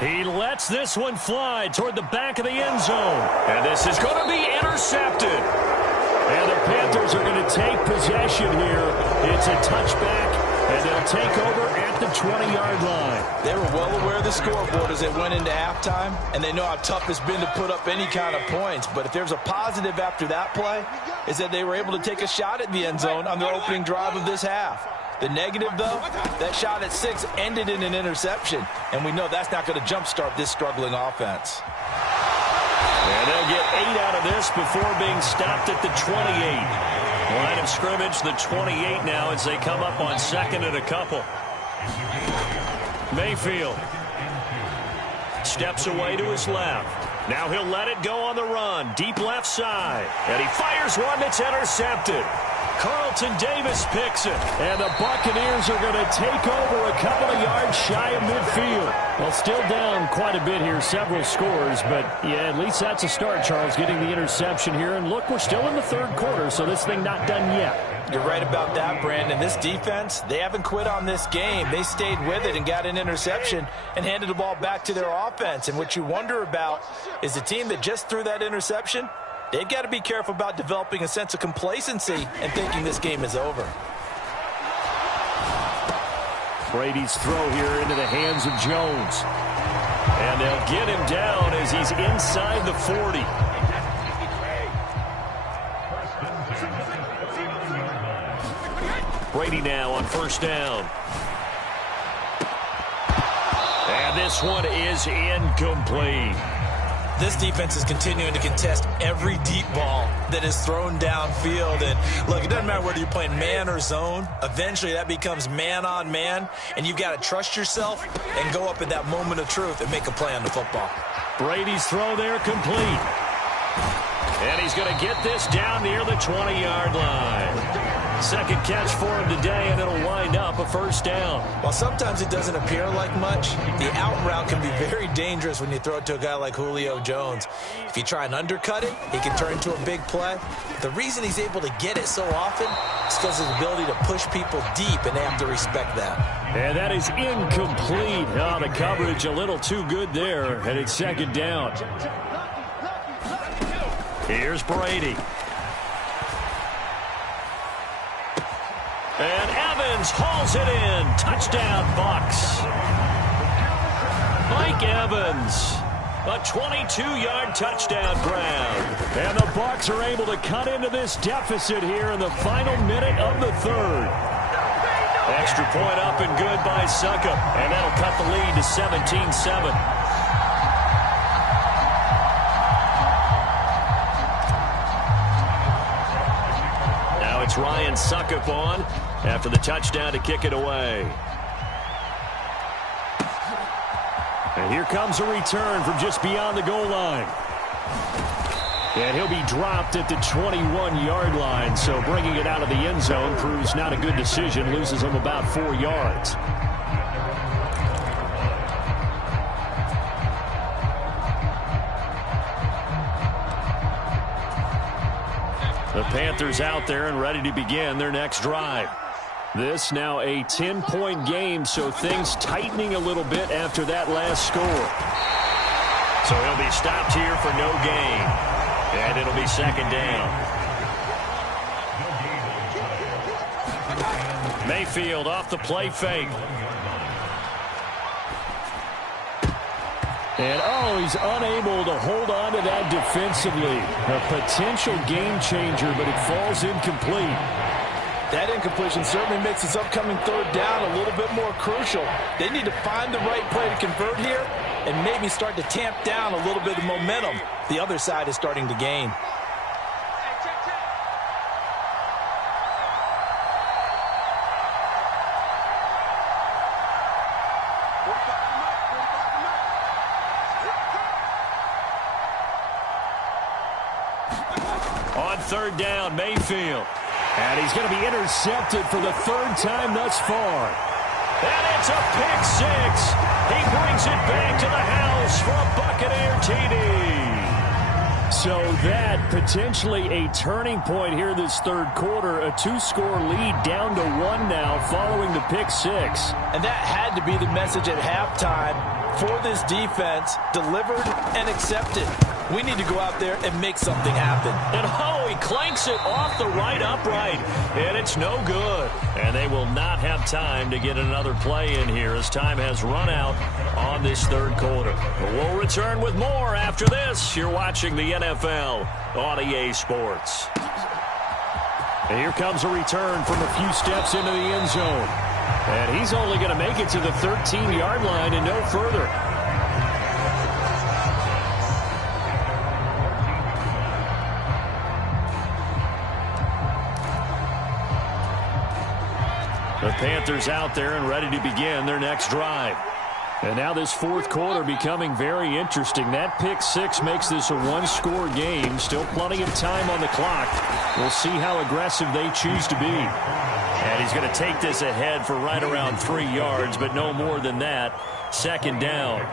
He lets this one fly toward the back of the end zone. And this is going to be intercepted. And the Panthers are going to take possession here. It's a touchback, and they'll take over at the 20-yard line. They were well aware of the scoreboard as they went into halftime, and they know how tough it's been to put up any kind of points. But if there's a positive after that play, is that they were able to take a shot at the end zone on their opening drive of this half. The negative, though, that shot at 6 ended in an interception, and we know that's not going to jumpstart this struggling offense. And they'll get 8 out of this before being stopped at the 28. Line of scrimmage, the 28 now as they come up on 2nd and a couple. Mayfield steps away to his left. Now he'll let it go on the run, deep left side. And he fires one that's intercepted. Carlton Davis picks it, and the Buccaneers are going to take over a couple of yards shy of midfield. Well, still down quite a bit here, several scores, but yeah, at least that's a start, Charles, getting the interception here. And look, we're still in the 3rd quarter, so this thing not done yet. You're right about that, Brandon. This defense, they haven't quit on this game. They stayed with it and got an interception and handed the ball back to their offense. And what you wonder about is the team that just threw that interception, they've got to be careful about developing a sense of complacency and thinking this game is over. Brady's throw here into the hands of Jones. And they'll get him down as he's inside the 40. Brady now on 1st down. And this one is incomplete. This defense is continuing to contest every deep ball that is thrown downfield. And look, it doesn't matter whether you're playing man or zone. Eventually that becomes man on man, and you've got to trust yourself and go up at that moment of truth and make a play on the football. Brady's throw there complete. And he's going to get this down near the 20-yard line. 2nd catch for him today, and it'll wind up a 1st down. While sometimes it doesn't appear like much, the out route can be very dangerous when you throw it to a guy like Julio Jones. If you try and undercut it, he can turn into a big play. The reason he's able to get it so often is because of his ability to push people deep, and they have to respect that. And that is incomplete. Oh, the coverage a little too good there, and it's 2nd down. Here's Brady. And Evans hauls it in. Touchdown, Bucs. Mike Evans A 22-yard touchdown grab. And the Bucs are able to cut into this deficit here in the final minute of the third. Extra point up and good by Suckup. And that'll cut the lead to 17-7. Now it's Ryan Suckup on after the touchdown to kick it away. And here comes a return from just beyond the goal line. And he'll be dropped at the 21-yard line, so bringing it out of the end zone proves not a good decision, loses him about 4 yards. The Panthers out there and ready to begin their next drive. This now a 10-point game, so things tightening a little bit after that last score. So he'll be stopped here for no gain. And it'll be second down. Mayfield off the play fake. And, he's unable to hold on to that defensively. A potential game changer, but it falls incomplete. That incompletion certainly makes this upcoming third down a little bit more crucial. They need to find the right play to convert here and maybe start to tamp down a little bit of momentum. The other side is starting to gain. On third down, Mayfield. And he's going to be intercepted for the third time thus far. And it's a pick six. He brings it back to the house for a Buccaneer TD. So that potentially a turning point here this third quarter. A 2-score lead down to 1 now following the pick six. And that had to be the message at halftime for this defense. Delivered and accepted. We need to go out there and make something happen. And he clanks it off the right upright. And it's no good. And they will not have time to get another play in here as time has run out on this third quarter. But we'll return with more after this. You're watching the NFL on EA Sports. And here comes a return from a few steps into the end zone. And he's only going to make it to the 13-yard line and no further. The Panthers out there and ready to begin their next drive. And now this fourth quarter becoming very interesting. That pick six makes this a one-score game. Still plenty of time on the clock. We'll see how aggressive they choose to be. And he's going to take this ahead for right around 3 yards, but no more than that. Second down.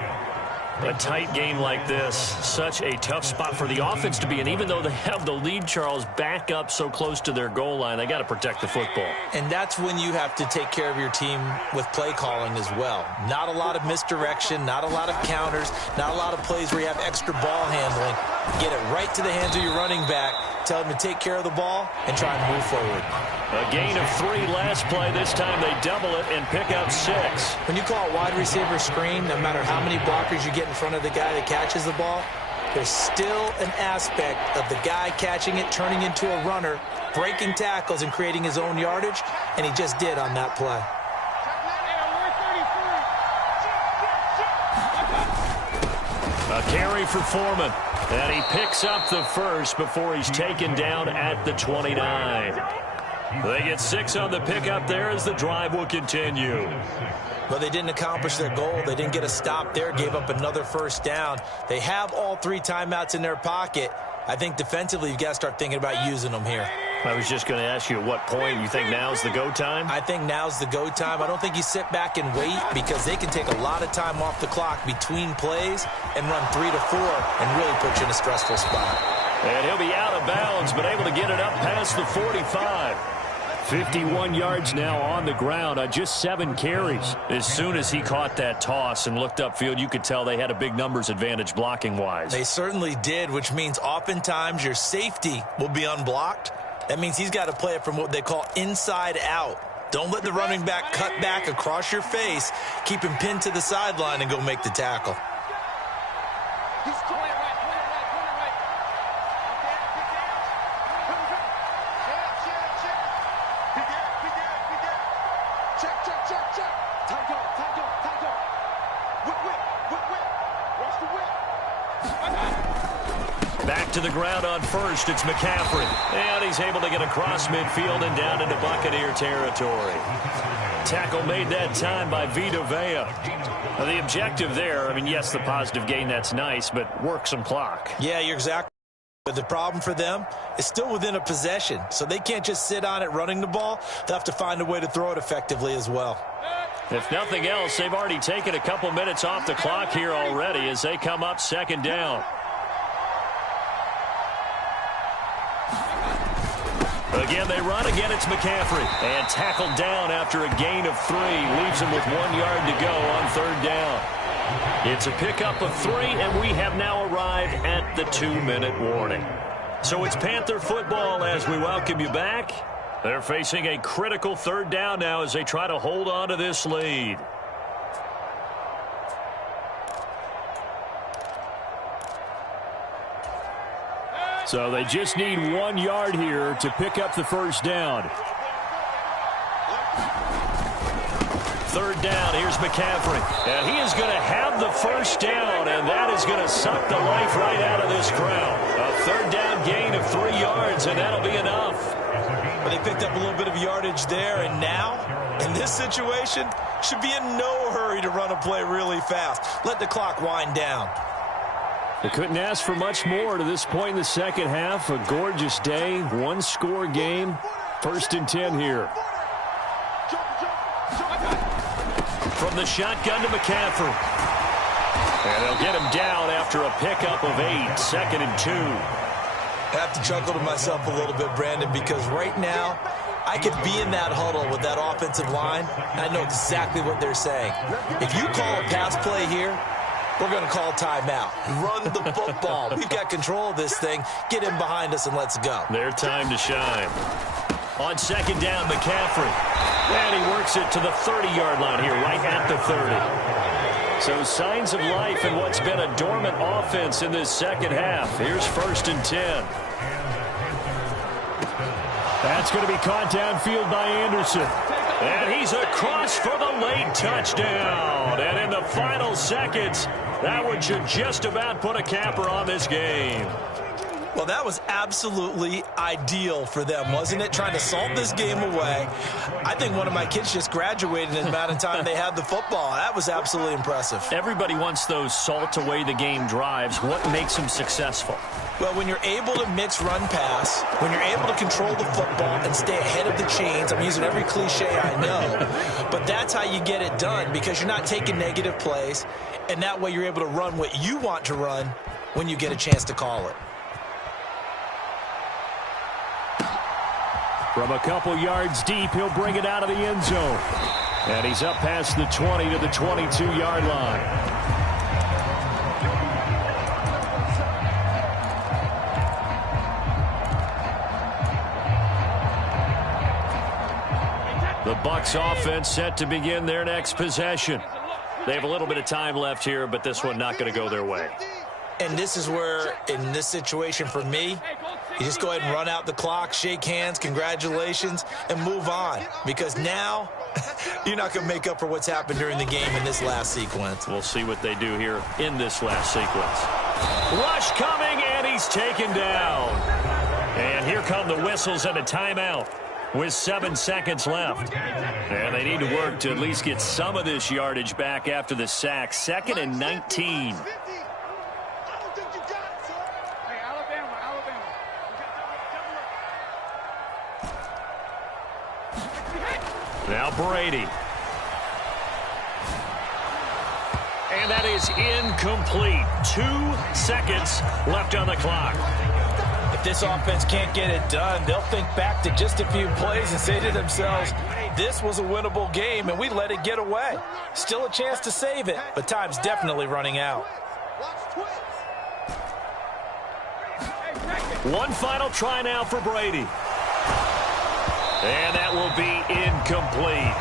A tight game like this, such a tough spot for the offense to be in. Even though they have the lead, Charles, back up so close to their goal line, they got to protect the football. And that's when you have to take care of your team with play calling as well. Not a lot of misdirection, not a lot of counters, not a lot of plays where you have extra ball handling. Get it right to the hands of your running back, tell him to take care of the ball, and try and move forward. A gain of 3 last play. This time they double it and pick up 6. When you call a wide receiver screen, no matter how many blockers you get in front of the guy that catches the ball, there's still an aspect of the guy catching it, turning into a runner, breaking tackles and creating his own yardage, and he just did on that play. A carry for Foreman, and he picks up the first before he's taken down at the 29. They get 6 on the pickup there as the drive will continue. But they didn't accomplish their goal. They didn't get a stop there, gave up another first down. They have all 3 timeouts in their pocket. I think defensively you've got to start thinking about using them here. I was just going to ask you at what point you think now's the go time? I think now's the go time. I don't think you sit back and wait because they can take a lot of time off the clock between plays and run 3 to 4 and really put you in a stressful spot. And he'll be out of bounds, but able to get it up past the 45. 51 yards now on the ground on just 7 carries. As soon as he caught that toss and looked upfield, you could tell they had a big numbers advantage blocking-wise. They certainly did, which means oftentimes your safety will be unblocked. That means he's got to play it from what they call inside out. Don't let the running back cut back across your face. Keep him pinned to the sideline and go make the tackle. He's going right. Check. Time go. Whip. Watch the whip. Back to the ground on first. It's McCaffrey. And he's able to get across midfield and down into Buccaneer territory. Tackle made that time by Vita Vea. Now, the objective there, I mean, yes, the positive gain, that's nice, but work some clock. Yeah, you're exactly. But the problem for them is still within a possession, so they can't just sit on it running the ball. They'll have to find a way to throw it effectively as well. If nothing else, they've already taken a couple minutes off the clock here already as they come up second down. Again, they run. Again, it's McCaffrey. And tackled down after a gain of 3. Leaves him with 1 yard to go on third down. It's a pickup of 3, and we have now arrived at the 2-minute warning. So it's Panther football as we welcome you back. They're facing a critical third down now as they try to hold on to this lead. So they just need 1 yard here to pick up the first down. Third down, here's McCaffrey. And he is going to have the first down, and that is going to suck the life right out of this crowd. A third down gain of 3 yards, and that'll be enough. But they picked up a little bit of yardage there, and now, in this situation, should be in no hurry to run a play really fast. Let the clock wind down. They couldn't ask for much more to this point in the second half. A gorgeous day, 1-score game. 1st and 10 here. From the shotgun to McCaffrey. And they'll get him down after a pickup of 8. 2nd and 2. I have to chuckle to myself a little bit, Brandon, because right now I could be in that huddle with that offensive line, and I know exactly what they're saying. If you call a pass play here, we're going to call timeout. Run the football. We've got control of this thing. Get in behind us and let's go. Their time to shine. On second down, McCaffrey. And he works it to the 30-yard line here, right at the 30. So signs of life in what's been a dormant offense in this second half. Here's 1st and 10. That's going to be caught downfield by Anderson. And he's across for the late touchdown. And in the final seconds, that one should just about put a capper on this game. Well, that was absolutely ideal for them, wasn't it? Trying to salt this game away. I think one of my kids just graduated in the amount of time they had the football. That was absolutely impressive. Everybody wants those salt away the game drives. What makes them successful? Well, when you're able to mix run-pass, when you're able to control the football and stay ahead of the chains, I'm using every cliche I know, but that's how you get it done because you're not taking negative plays, and that way you're able to run what you want to run when you get a chance to call it. From a couple yards deep, he'll bring it out of the end zone. And he's up past the 20 to the 22-yard line. The Bucs offense set to begin their next possession. They have a little bit of time left here, but this one not going to go their way. And this is where, in this situation for me, you just go ahead and run out the clock, shake hands, congratulations, and move on. Because now, you're not going to make up for what's happened during the game in this last sequence. We'll see what they do here in this last sequence. Rush coming, and he's taken down. And here come the whistles and a timeout with 7 seconds left. And they need to work to at least get some of this yardage back after the sack. 2nd and 19. Now Brady. And that is incomplete. 2 seconds left on the clock. If this offense can't get it done, they'll think back to just a few plays and say to themselves, this was a winnable game and we let it get away. Still a chance to save it, but time's definitely running out. One final try now for Brady. And that will be incomplete.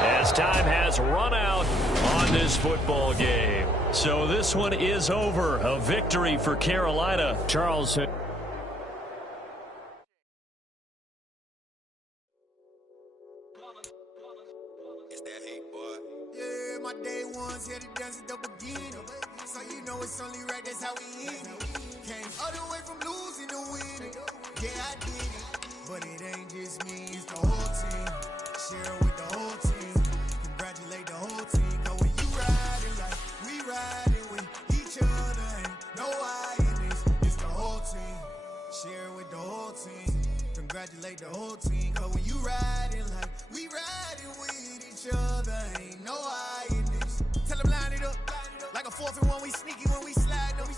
as time has run out on this football game. So this one is over. A victory for Carolina. Charles. It's that hate, boy. Yeah, my day ones here to dance at the beginning. So you know it's only right, that's how we end it. Came all the way from losing to winning. Yeah, I did it. But it ain't just me, it's the whole team. Share it with the whole team. Congratulate the whole team. Cause when you riding like we riding with each other, ain't no I in this. It's the whole team. Share it with the whole team. Congratulate the whole team. Cause when you riding like we riding with each other, ain't no I in this. Tell them line it up. Like a 4th and 1, we sneaky when we slide them.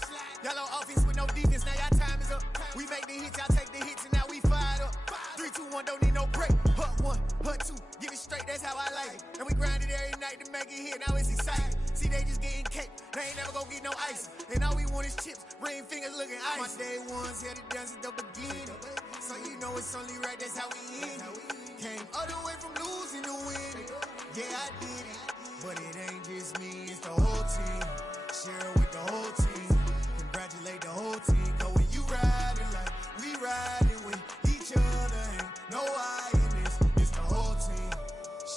Y'all on offense with no defense, now y'all time is up. We make the hits, y'all take the hits, and now we fired up. 3, 2, 1, don't need no break. Hut 1, hut 2, give it straight, that's how I like it. And we grind it every night to make it hit, now it's exciting. See, they just getting cake, they ain't never gonna get no ice. And all we want is chips, ring fingers looking ice. My day ones here to dance at the beginning. So you know it's only right, that's how we end it. Came all the way from losing to winning. Yeah, I did it. But it ain't just me, it's the whole team. Share it with the whole team. Congratulate the whole team. Cause when you riding like we riding with each other, ain't no I in this. It's the whole team.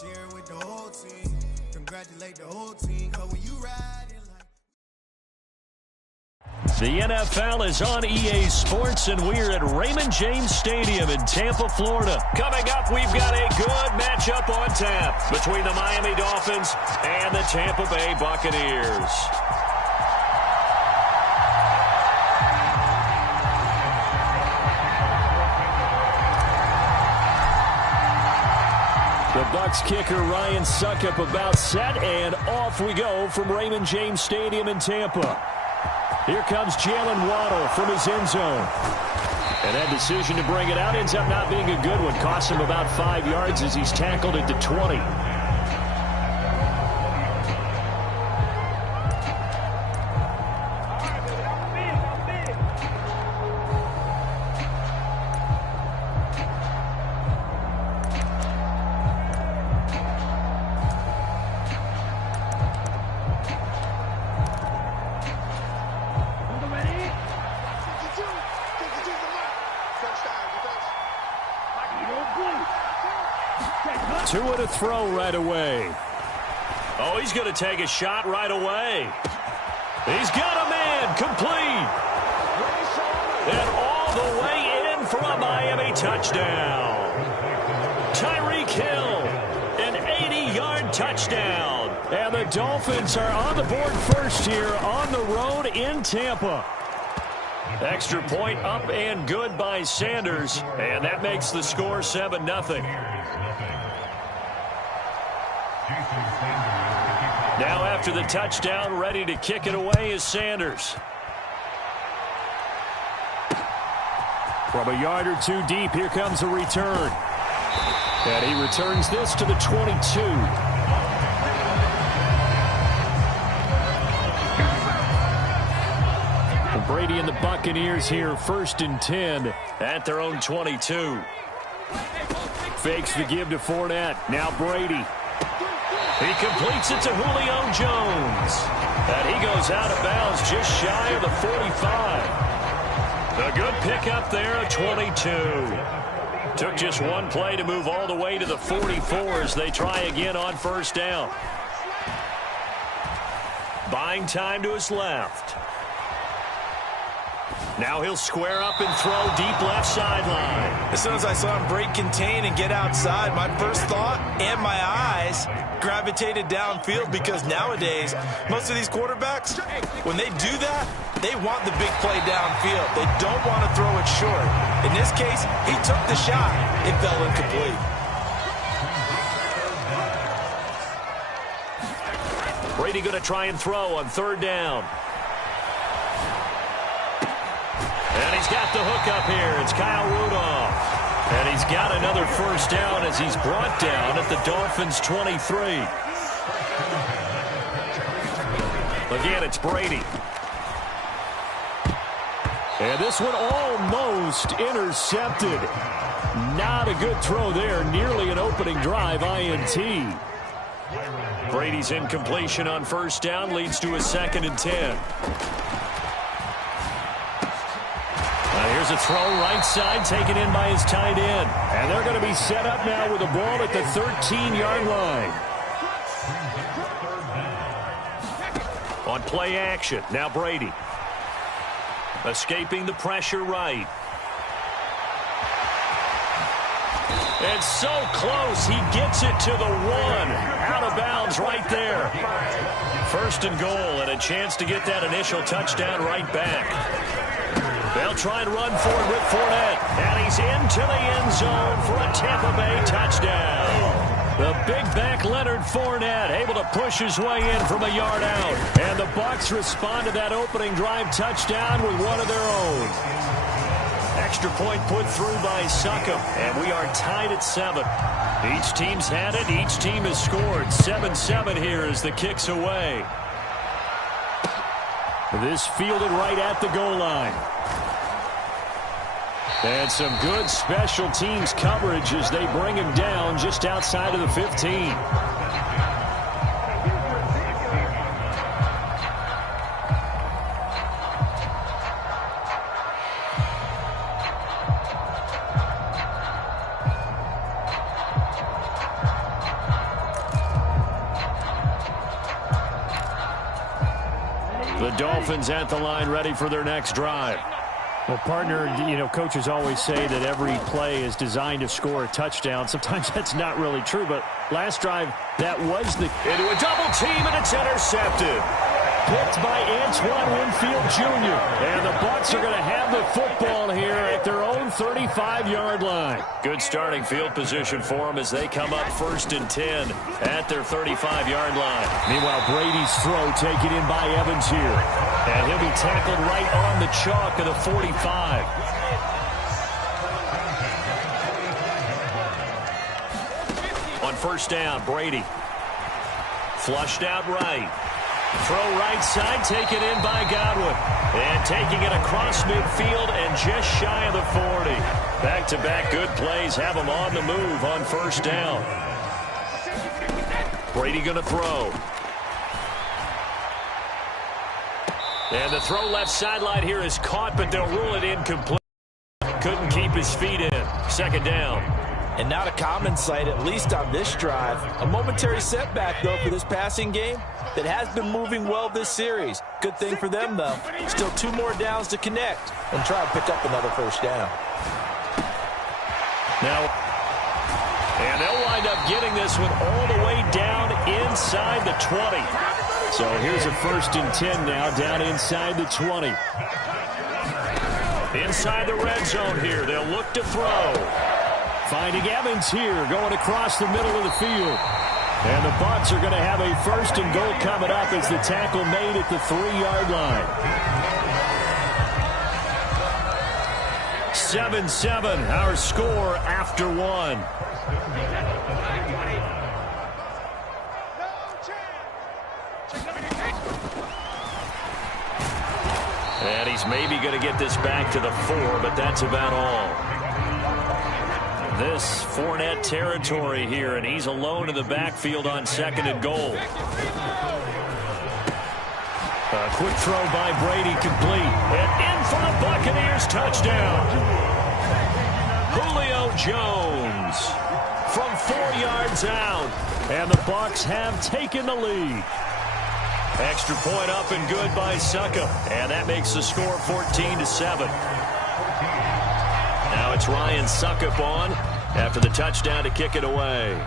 Share it with the whole team. Congratulate the whole team. Cause when you riding like... The NFL is on EA Sports, and we're at Raymond James Stadium in Tampa, Florida. Coming up, we've got a good matchup on tap between the Miami Dolphins and the Tampa Bay Buccaneers. The Bucs kicker Ryan Suckup about set, and off we go from Raymond James Stadium in Tampa. Here comes Jalen Waddle from his end zone. And that decision to bring it out ends up not being a good one. Costs him about 5 yards as he's tackled at the 20. Two and a throw right away. Oh, he's going to take a shot right away. He's got a man complete. And all the way in for a Miami touchdown. Tyreek Hill, an 80-yard touchdown. And the Dolphins are on the board first here on the road in Tampa. Extra point up and good by Sanders. And that makes the score 7-0. Now after the touchdown, ready to kick it away is Sanders. From a yard or two deep, here comes a return. And he returns this to the 22. Brady and the Buccaneers here, 1st and 10 at their own 22. Fakes the give to Fournette. Now Brady. He completes it to Julio Jones. And he goes out of bounds just shy of the 45. A good pickup there at 22. Took just one play to move all the way to the 44 as they try again on 1st down. Buying time to his left. Now he'll square up and throw deep left sideline. As soon as I saw him break contain and get outside, my first thought and my eyes gravitated downfield, because nowadays, most of these quarterbacks, when they do that, they want the big play downfield. They don't want to throw it short. In this case, he took the shot. It fell incomplete. Brady going to try and throw on 3rd down. And he's got the hook up here. It's Kyle Rudolph. And he's got another 1st down as he's brought down at the Dolphins' 23. Again, it's Brady. And this one almost intercepted. Not a good throw there. Nearly an opening drive INT. Brady's incompletion on first down leads to a 2nd and 10. Here's a throw right side taken in by his tight end. And they're going to be set up now with the ball at the 13-yard line. On play action, now Brady. Escaping the pressure right. And so close, he gets it to the 1. Out of bounds right there. 1st and goal, and a chance to get that initial touchdown right back. They'll try and run for it with Fournette. And he's into the end zone for a Tampa Bay touchdown. The big back Leonard Fournette able to push his way in from a yard out. And the Bucs respond to that opening drive touchdown with one of their own. Extra point put through by Succop. And we are tied at 7. Each team's had it. Each team has scored. 7-7 here as the kick's away. This fielded right at the goal line. And some good special teams coverage as they bring him down just outside of the 15. The Dolphins at the line ready for their next drive. Well, partner, coaches always say that every play is designed to score a touchdown. Sometimes that's not really true, but last drive, that was the... Into a double team, and it's intercepted. Picked by Antoine Winfield Jr. And the Bucs are going to have the football here at their own 35-yard line. Good starting field position for them as they come up 1st and 10 at their 35-yard line. Meanwhile, Brady's throw taken in by Evans here. And he'll be tackled right on the chalk of the 45. On first down, Brady. Flushed out right. Throw right side, taken in by Godwin. And taking it across midfield and just shy of the 40. Back-to-back good plays have them on the move on first down. Brady going to throw. And the throw left sideline here is caught, but they'll rule it incomplete. Couldn't keep his feet in. 2nd down. And not a common sight, at least on this drive. A momentary setback, though, for this passing game that has been moving well this series. Good thing for them, though. Still 2 more downs to connect and try and pick up another first down. Now, and they'll wind up getting this one all the way down inside the 20. So here's a 1st and 10 now, down inside the 20. Inside the red zone here, they'll look to throw. Finding Evans here, going across the middle of the field. And the Bucs are going to have a 1st and goal coming up as the tackle made at the 3-yard line. 7-7, our score after 1. And he's maybe going to get this back to the 4, but that's about all. This Fournette territory here, and he's alone in the backfield on 2nd and goal. A quick throw by Brady, complete. And in for the Buccaneers, touchdown. Julio Jones from 4 yards out. And the Bucs have taken the lead. Extra point up and good by Succop. And that makes the score 14-7. Now it's Ryan Succop on after the touchdown to kick it away.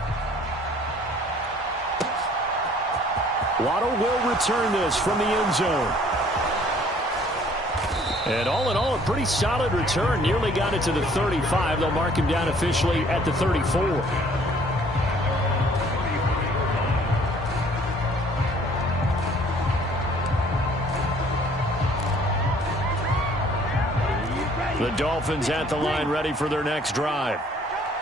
Waddle will return this from the end zone. And all in all, a pretty solid return. Nearly got it to the 35. They'll mark him down officially at the 34. The Dolphins at the line ready for their next drive.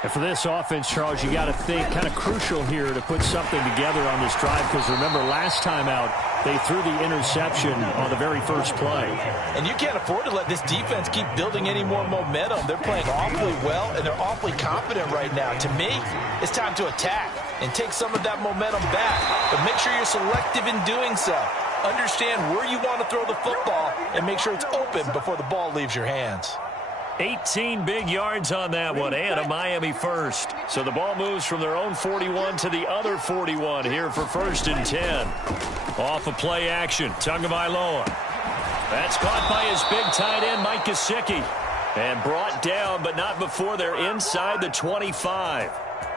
And for this offense, Charles, you got to think kind of crucial here to put something together on this drive, because remember last time out they threw the interception on the very first play. And you can't afford to let this defense keep building any more momentum. They're playing awfully well, and they're awfully confident right now. To me, it's time to attack. and take some of that momentum back. But make sure you're selective in doing so. Understand where you want to throw the football and make sure it's open before the ball leaves your hands. 18 big yards on that one, and a Miami first. So the ball moves from their own 41 to the other 41 here for 1st and 10. Off of play action, Tagovailoa. That's caught by his big tight end, Mike Gesicki. And brought down, but not before they're inside the 25.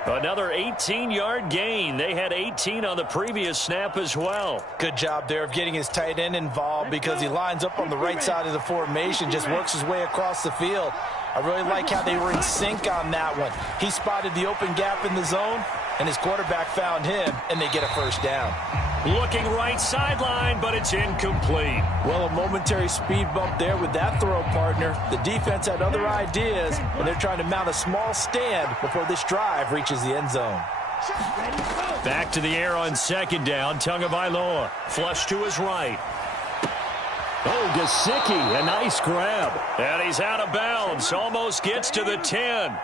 Another 18-yard gain. They had 18 on the previous snap as well. Good job there of getting his tight end involved because he lines up on the right side of the formation, just works his way across the field. I really like how they were in sync on that one. He spotted the open gap in the zone, and his quarterback found him, and they get a first down. Looking right sideline, but it's incomplete. Well, a momentary speed bump there with that throw, partner. The defense had other ideas, and they're trying to mount a small stand before this drive reaches the end zone. Back to the air on 2nd down. Tagovailoa. Flush to his right. Oh, Gesicki, a nice grab. And he's out of bounds. Almost gets to the 10.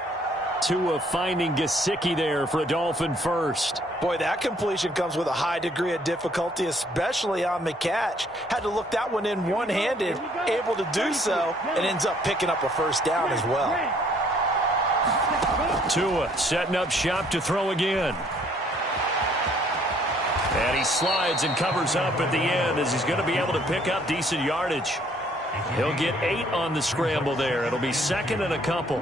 Tua finding Gesicki there for a Dolphin first. Boy, that completion comes with a high degree of difficulty, especially on the catch. Had to look that one in one-handed, able to do so, and ends up picking up a first down as well. Tua setting up shop to throw again. And he slides and covers up at the end as he's going to be able to pick up decent yardage. He'll get 8 on the scramble there. It'll be 2nd and a couple.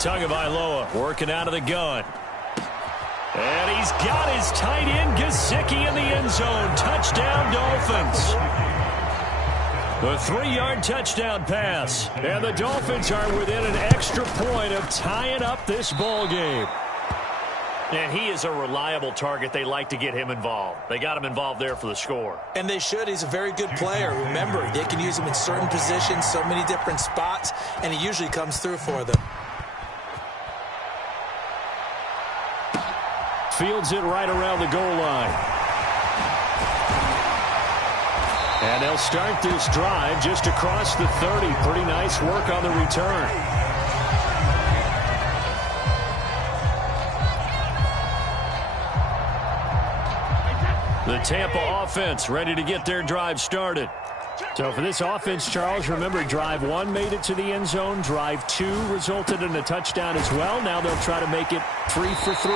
Tagovailoa working out of the gun. And he's got his tight end Gesicki in the end zone. Touchdown, Dolphins. The 3-yard touchdown pass. And the Dolphins are within an extra point of tying up this ball game. And he is a reliable target. They like to get him involved. They got him involved there for the score. And they should. He's a very good player. Remember, they can use him in certain positions, so many different spots, and he usually comes through for them. Fields it right around the goal line. And they'll start this drive just across the 30. Pretty nice work on the return. The Tampa offense ready to get their drive started. So for this offense, Charles, remember drive 1 made it to the end zone. Drive 2 resulted in a touchdown as well. Now they'll try to make it 3 for 3.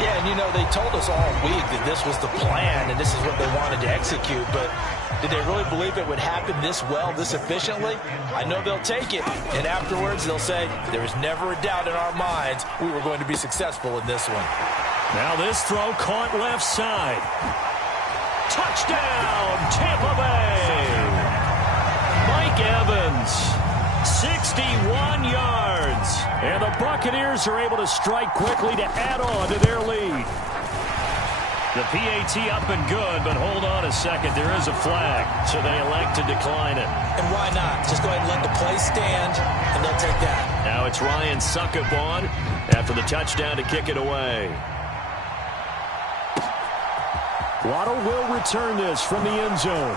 Yeah, and you know, they told us all week that this was the plan and this is what they wanted to execute, but did they really believe it would happen this well, this efficiently? I know they'll take it, and afterwards they'll say, there was never a doubt in our minds we were going to be successful in this one. Now this throw caught left side. Touchdown, Tampa Bay. Mike Evans, 61 yards. And the Buccaneers are able to strike quickly to add on to their lead. The PAT up and good, but hold on a second. There is a flag, so they elect to decline it. And why not? Just go ahead and let the play stand, and they'll take that. Now it's Ryan Succop on after the touchdown to kick it away. Waddle will return this from the end zone.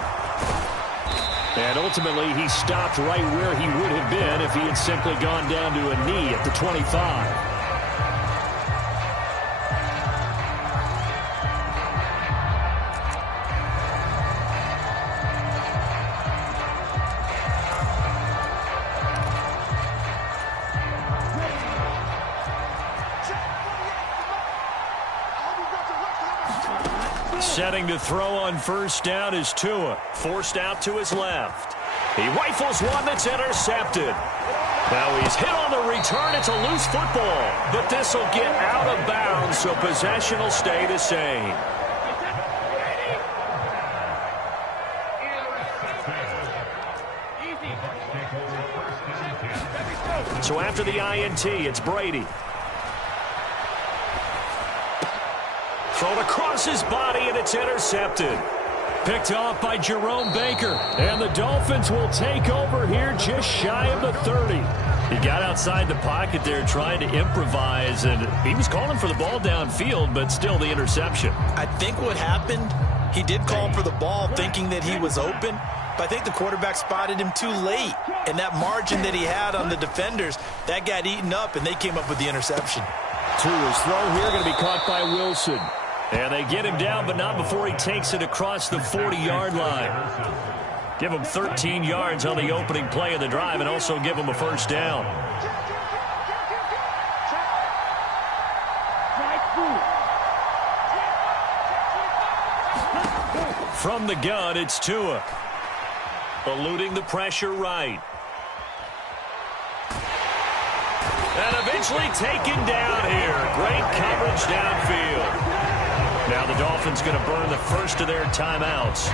And ultimately, he stopped right where he would have been if he had simply gone down to a knee at the 25. Setting to throw on first down is Tua. Forced out to his left. He rifles one that's intercepted. Now he's hit on the return. It's a loose football. But this will get out of bounds, so possession will stay the same. So after the INT, it's Brady. Thrown across his body, and it's intercepted. Picked off by Jerome Baker. And the Dolphins will take over here just shy of the 30. He got outside the pocket there trying to improvise, and he was calling for the ball downfield, but still the interception. I think what happened, he did call for the ball thinking that he was open, but I think the quarterback spotted him too late. And that margin that he had on the defenders, that got eaten up, and they came up with the interception. Tua's throw here going to be caught by Wilson. And they get him down, but not before he takes it across the 40-yard line. Give him 13 yards on the opening play of the drive and also give him a first down. From the gun, it's Tua. Eluding the pressure right. And eventually taken down here. Great coverage downfield. Now the Dolphins going to burn the first of their timeouts,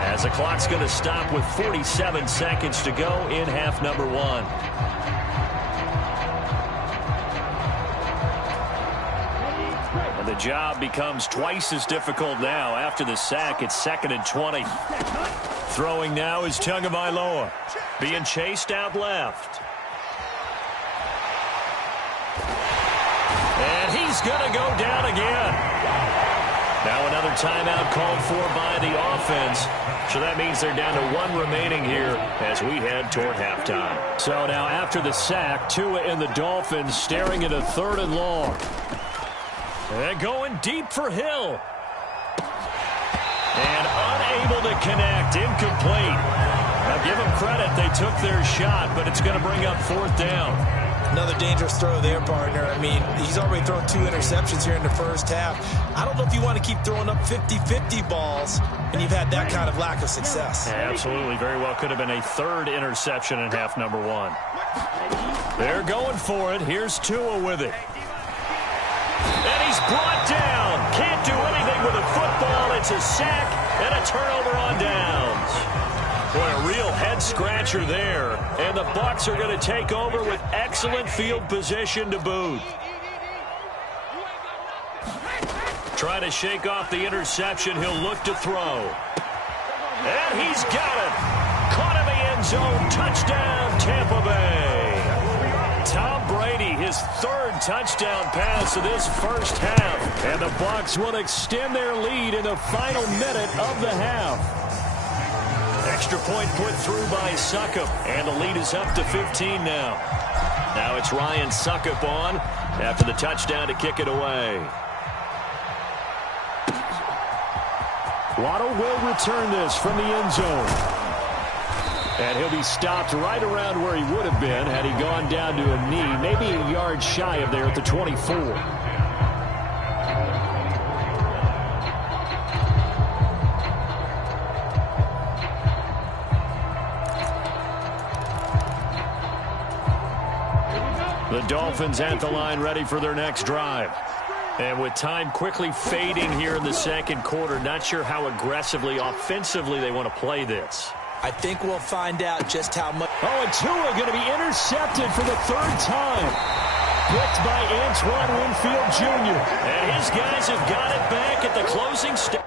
as the clock's going to stop with 47 seconds to go in half number one. And the job becomes twice as difficult now. After the sack, it's 2nd and 20. Throwing now is Tagovailoa, being chased out left. And he's going to go down again. Now another timeout called for by the offense. So that means they're down to 1 remaining here as we head toward halftime. So now after the sack, Tua and the Dolphins staring at a 3rd and long. And going deep for Hill. And unable to connect. Incomplete. Now give them credit. They took their shot, but it's going to bring up 4th down. Another dangerous throw there, partner. I mean, he's already thrown 2 interceptions here in the first half. I don't know if you want to keep throwing up 50-50 balls and you've had that kind of lack of success. Yeah, absolutely. Very well could have been a 3rd interception in half number one. They're going for it. Here's Tua with it. And he's brought down. Can't do anything with a football. It's a sack and a turnover on downs. Boy, a real head-scratcher there. And the Bucs are going to take over with excellent field position to boot. Trying to shake off the interception. He'll look to throw. And he's got it. Caught in the end zone. Touchdown, Tampa Bay. Tom Brady, his 3rd touchdown pass of this first half. And the Bucs will extend their lead in the final minute of the half. Extra point put through by Succop, and the lead is up to 15 now. Now it's Ryan Succop on after the touchdown to kick it away. Waddle will return this from the end zone. And he'll be stopped right around where he would have been had he gone down to a knee, maybe a yard shy of there at the 24. The Dolphins at the line ready for their next drive. And with time quickly fading here in the second quarter, not sure how aggressively, offensively they want to play this. I think we'll find out just how much. Oh, and Tua going to be intercepted for the 3rd time. Picked by Antoine Winfield Jr. And his guys have got it back at the closing step.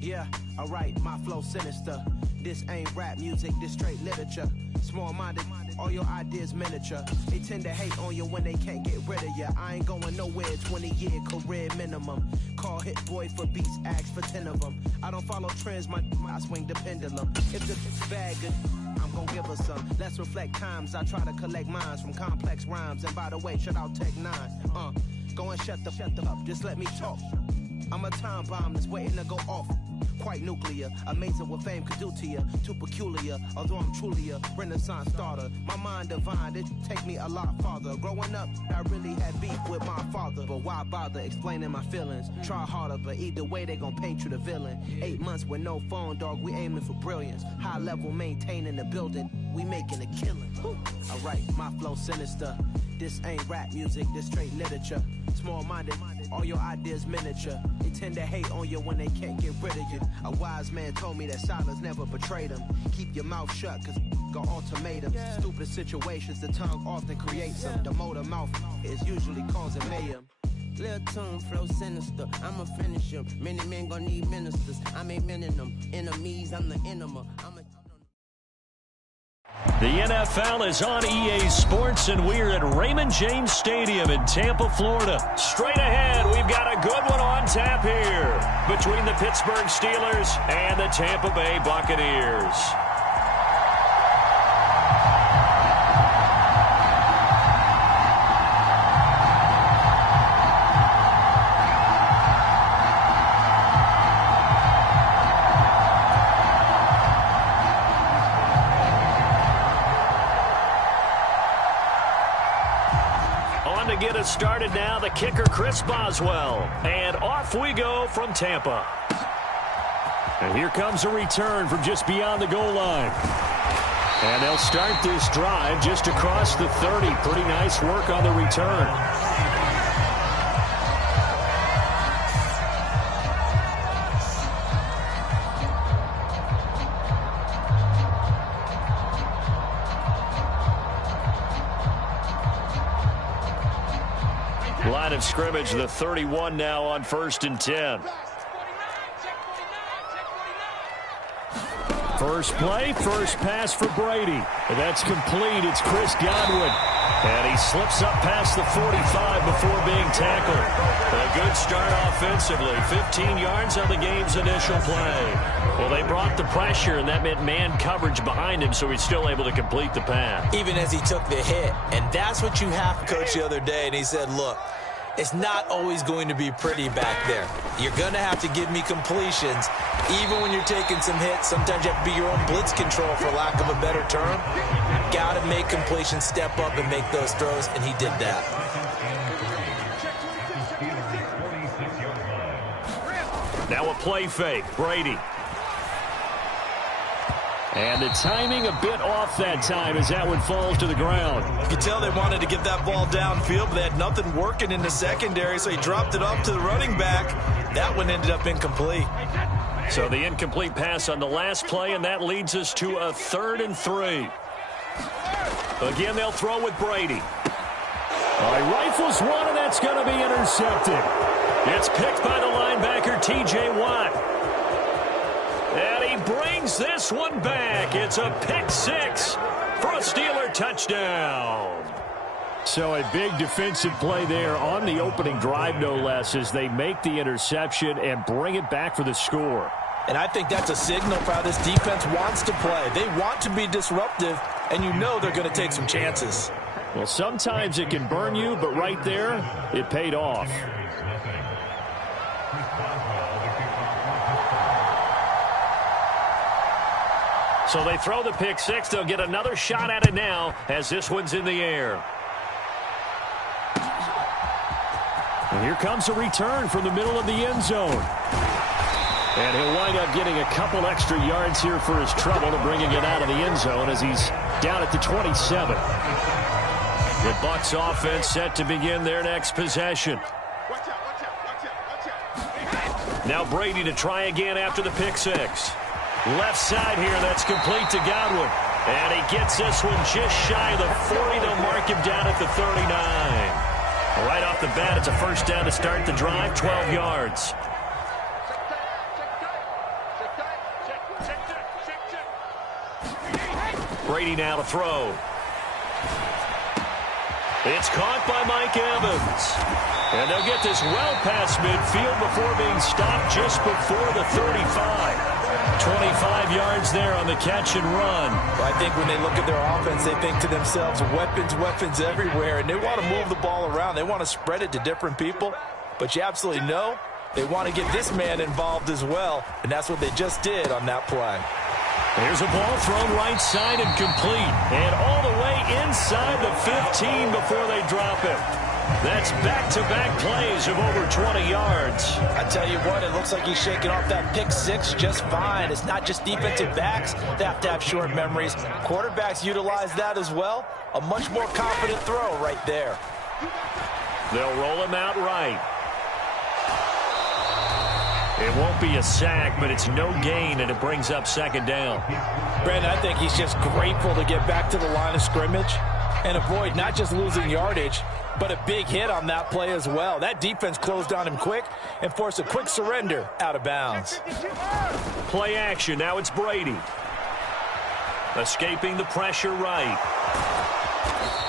Yeah, alright, my flow sinister. This ain't rap music, this straight literature. Small-minded, all your ideas miniature. They tend to hate on you when they can't get rid of you. I ain't going nowhere, 20-year career minimum. Call Hit Boy for beats, ask for 10 of them. I don't follow trends, I swing the pendulum. If the bit's bad, good, I'm gonna give her some. Let's reflect times, I try to collect minds from complex rhymes. And by the way, shout out Tech 9. Go and shut the up, just let me talk. I'm a time bomb that's waiting to go off. Quite nuclear, amazing what fame could do to you. Too peculiar, although I'm truly a renaissance starter. My mind divine, it take me a lot farther. Growing up, I really had beef with my father. But why bother explaining my feelings? Try harder, but either way they gon' paint you the villain. 8 months with no phone, dog, we aiming for brilliance. High level maintaining the building, we making a killing. Alright, my flow sinister. This ain't rap music, this straight literature. Small-minded, all your ideas miniature. They tend to hate on you when they can't get rid of you. A wise man told me that silence never betrayed him. Keep your mouth shut, cause got ultimatums. Stupid situations, the tongue often creates them. The motor mouth is usually causing mayhem. Lil' tune, flow sinister, I'ma finish him. Many men gon' need ministers, I'm a men in them. Enemies, I'm the enema. The NFL is on EA Sports, and we're at Raymond James Stadium in Tampa, Florida. Straight ahead, we've got a good one on tap here between the Pittsburgh Steelers and the Tampa Bay Buccaneers. Get us started now, the kicker Chris Boswell, and off we go from Tampa. And here comes a return from just beyond the goal line, and they'll start this drive just across the 30. Pretty nice work on the return. Line of scrimmage, the 31 now on 1st and 10. First play, first pass for Brady. That's complete. It's Chris Godwin. And he slips up past the 45 before being tackled. A good start offensively. 15 yards on the game's initial play. Well, they brought the pressure, and that meant man coverage behind him, so he's still able to complete the pass. Even as he took the hit. And that's what you have, Coach, the other day. And he said, look, it's not always going to be pretty back there. You're going to have to give me completions. Even when you're taking some hits, sometimes you have to be your own blitz control, for lack of a better term. Got to make completions, step up and make those throws, and he did that. Now a play fake, Brady. And the timing a bit off that time as that one falls to the ground. You could tell they wanted to get that ball downfield, but they had nothing working in the secondary, so he dropped it up to the running back. That one ended up incomplete. So the incomplete pass on the last play, and that leads us to a 3rd and 3. Again, they'll throw with Brady. All right, rifles one, and that's going to be intercepted. It's picked by the linebacker, T.J. Watt. And he brings this one back. It's a pick 6 for a Steeler touchdown. So a big defensive play there on the opening drive, no less, as they make the interception and bring it back for the score. And I think that's a signal for how this defense wants to play. They want to be disruptive, and you know they're going to take some chances. Well, sometimes it can burn you, but right there, it paid off. So they throw the pick 6. They'll get another shot at it now as this one's in the air. And here comes a return from the middle of the end zone. And he'll wind up getting a couple extra yards here for his trouble to bringing it out of the end zone as he's down at the 27. The Bucs offense set to begin their next possession. Now Brady to try again after the pick 6. Left side here, that's complete to Godwin. And he gets this one just shy of the 40. They'll mark him down at the 39. Right off the bat, it's a first down to start the drive, 12 yards. Brady now to throw. It's caught by Mike Evans. And they'll get this well past midfield before being stopped just before the 35. 25 yards there on the catch and run. Well, I think when they look at their offense, they think to themselves, weapons everywhere, and they want to move the ball around. They want to spread it to different people, but you absolutely know they want to get this man involved as well, and that's what they just did on that play. Here's a ball thrown right side and complete, and all the way inside the 15 before they drop it. That's back-to-back plays of over 20 yards. I tell you what, it looks like he's shaking off that pick 6 just fine. It's not just defensive backs that have to have short memories. Quarterbacks utilize that as well. A much more confident throw right there. They'll roll him out right. It won't be a sack, but it's no gain, and it brings up 2nd down. Brandon, I think he's just grateful to get back to the line of scrimmage and avoid not just losing yardage, but a big hit on that play as well. That defense closed on him quick and forced a quick surrender out of bounds. Play action. Now it's Brady. Escaping the pressure right.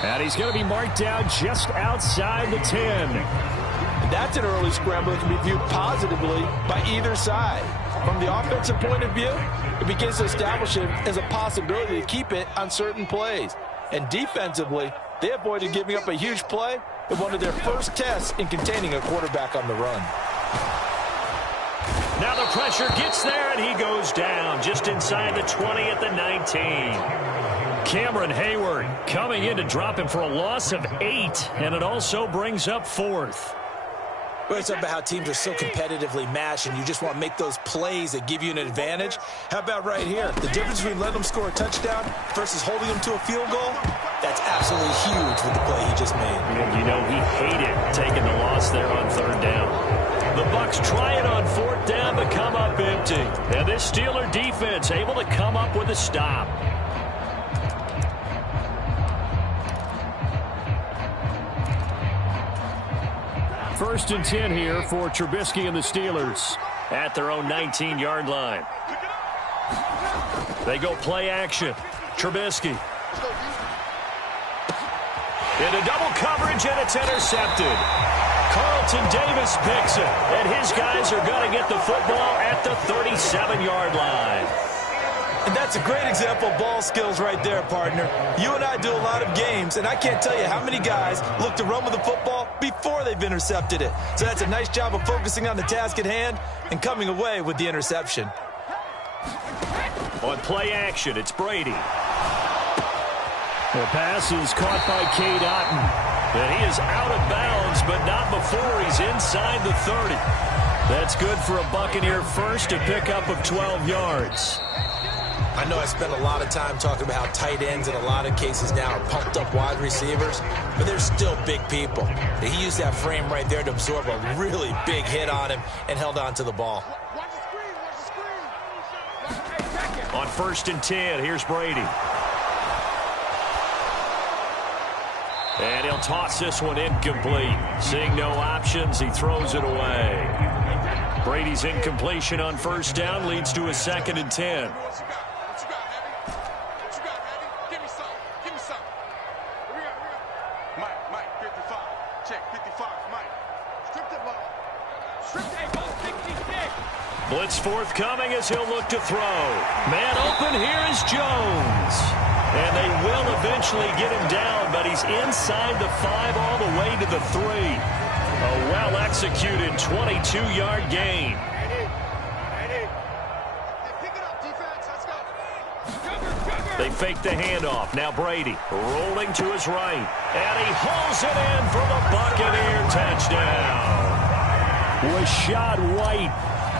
And he's going to be marked down just outside the 10. And that's an early scramble that can be viewed positively by either side. From the offensive point of view, it begins to establish it as a possibility to keep it on certain plays. And defensively, they avoided giving up a huge play in one of their first tests in containing a quarterback on the run. Now the pressure gets there, and he goes down just inside the 20 at the 19. Cameron Hayward coming in to drop him for a loss of 8, and it also brings up 4th. Well, it's about how teams are so competitively matched, and you just want to make those plays that give you an advantage. How about right here? The difference between letting them score a touchdown versus holding them to a field goal, that's absolutely huge with the play he just made. And you know he hated taking the loss there on 3rd down. The Bucs try it on 4th down but come up empty. And this Steeler defense able to come up with a stop. First and 10 here for Trubisky and the Steelers at their own 19-yard line. They go play action. Trubisky. Into double coverage, and it's intercepted. Carlton Davis picks it, and his guys are going to get the football at the 37-yard line. And that's a great example of ball skills right there, partner. You and I do a lot of games, and I can't tell you how many guys look to run with the football before they've intercepted it. So that's a nice job of focusing on the task at hand and coming away with the interception. On play action, it's Brady. The pass is caught by Cade Otton. And he is out of bounds, but not before he's inside the 30. That's good for a Buccaneer first, a pickup of 12 yards. I know I spent a lot of time talking about how tight ends in a lot of cases now are pumped up wide receivers, but they're still big people. He used that frame right there to absorb a really big hit on him and held on to the ball. On 1st and 10, here's Brady. And he'll toss this one incomplete. Seeing no options, he throws it away. Brady's incompletion on 1st down leads to a 2nd and 10. Blitz forthcoming as he'll look to throw. Man open, here is Jones. And they will eventually get him down, but he's inside the 5 all the way to the 3. A well-executed 22-yard gain. They fake the handoff. Now Brady rolling to his right. And he hauls it in for the Buccaneer touchdown. Rashad White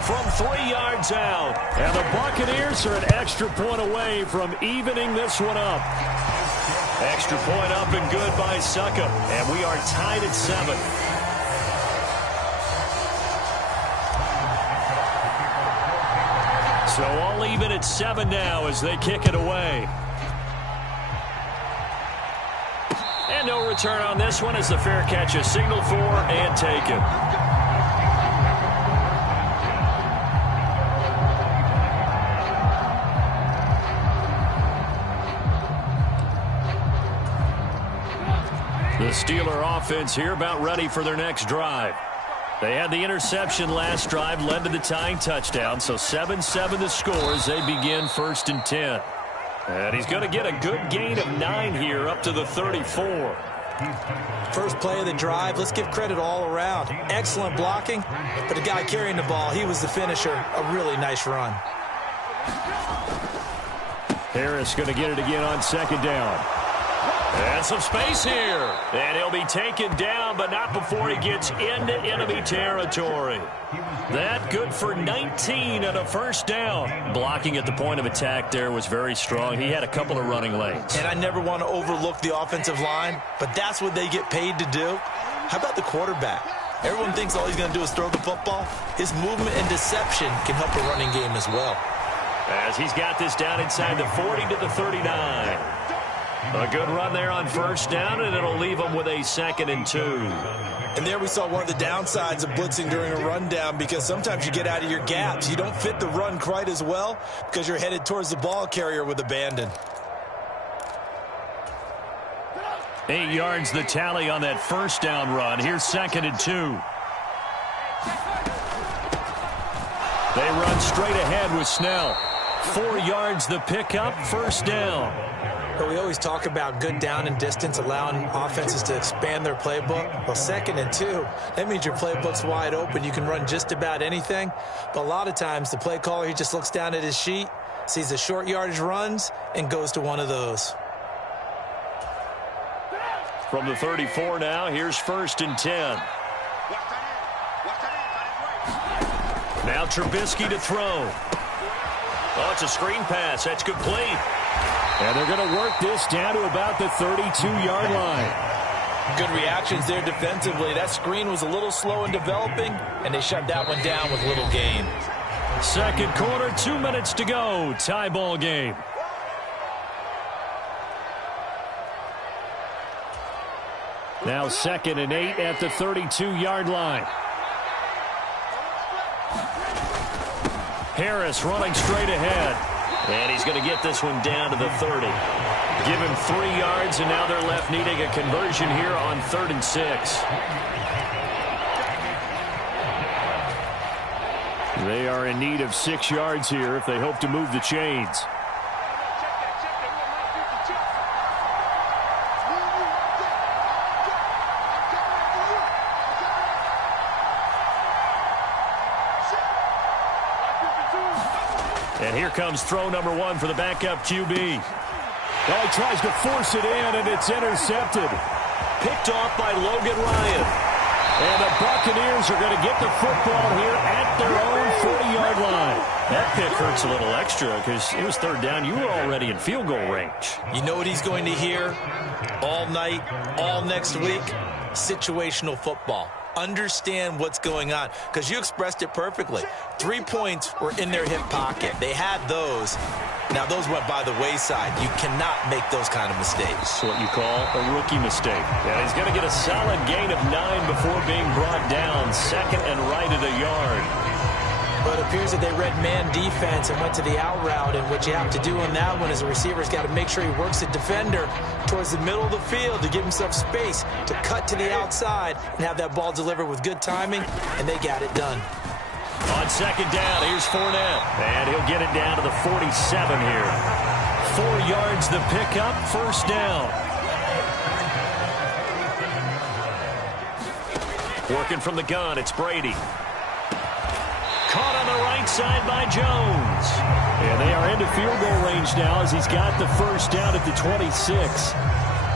from 3 yards out. And the Buccaneers are an extra point away from evening this one up. Extra point up and good by Succop. And we are tied at 7. So all even at 7 now as they kick it away. And no return on this one as the fair catch is signaled for and taken. The Steeler offense here about ready for their next drive. They had the interception last drive, led to the tying touchdown, so 7-7 the score as they begin 1st and 10. And he's going to get a good gain of 9 here up to the 34. First play of the drive, let's give credit all around. Excellent blocking, but the guy carrying the ball, he was the finisher. A really nice run. Harris going to get it again on 2nd down. And some space here. And he'll be taken down, but not before he gets into enemy territory. That good for 19 and a 1st down. Blocking at the point of attack there was very strong. He had a couple of running lanes. And I never want to overlook the offensive line, but that's what they get paid to do. How about the quarterback? Everyone thinks all he's going to do is throw the football. His movement and deception can help a running game as well. As he's got this down inside the 40 to the 39. A good run there on 1st down, and it'll leave them with a 2nd and 2. And there we saw one of the downsides of blitzing during a rundown, because sometimes you get out of your gaps. You don't fit the run quite as well because you're headed towards the ball carrier with abandon. 8 yards the tally on that first down run. Here's 2nd and 2. They run straight ahead with Snell. 4 yards the pickup, first down. But we always talk about good down and distance, allowing offenses to expand their playbook. Well, 2nd and 2, that means your playbook's wide open. You can run just about anything. But a lot of times the play caller, he just looks down at his sheet, sees the short yardage runs, and goes to one of those. From the 34 now, here's 1st and 10. Now Trubisky to throw. Oh, it's a screen pass. That's complete. And they're going to work this down to about the 32-yard line. Good reactions there defensively. That screen was a little slow in developing, and they shut that one down with little gain. 2nd quarter, 2 minutes to go. Tie ball game. Now 2nd and 8 at the 32-yard line. Harris running straight ahead. And he's going to get this one down to the 30. Give him 3 yards, and now they're left needing a conversion here on 3rd and 6. They are in need of 6 yards here if they hope to move the chains. And here comes throw number 1 for the backup QB. Now he tries to force it in, and it's intercepted. Picked off by Logan Ryan. And the Buccaneers are going to get the football here at their own 40-yard line. That pick hurts a little extra because it was 3rd down. You were already in field goal range. You know what he's going to hear all night, all next week? Situational football. Understand what's going on, because you expressed it perfectly. 3 points were in their hip pocket. They had those. Now, those went by the wayside. You cannot make those kind of mistakes. What you call a rookie mistake. And he's going to get a solid gain of 9 before being brought down. 2nd and right at a yard. But it appears that they read man defense and went to the out route, and what you have to do on that one is the receiver's got to make sure he works the defender towards the middle of the field to give himself space to cut to the outside and have that ball delivered with good timing, and they got it done. On 2nd down, here's Fournette, and he'll get it down to the 47 here. 4 yards the pickup, first down. Working from the gun, it's Brady. Caught on the right side by Jones. And they are into field goal range now as he's got the first down at the 26.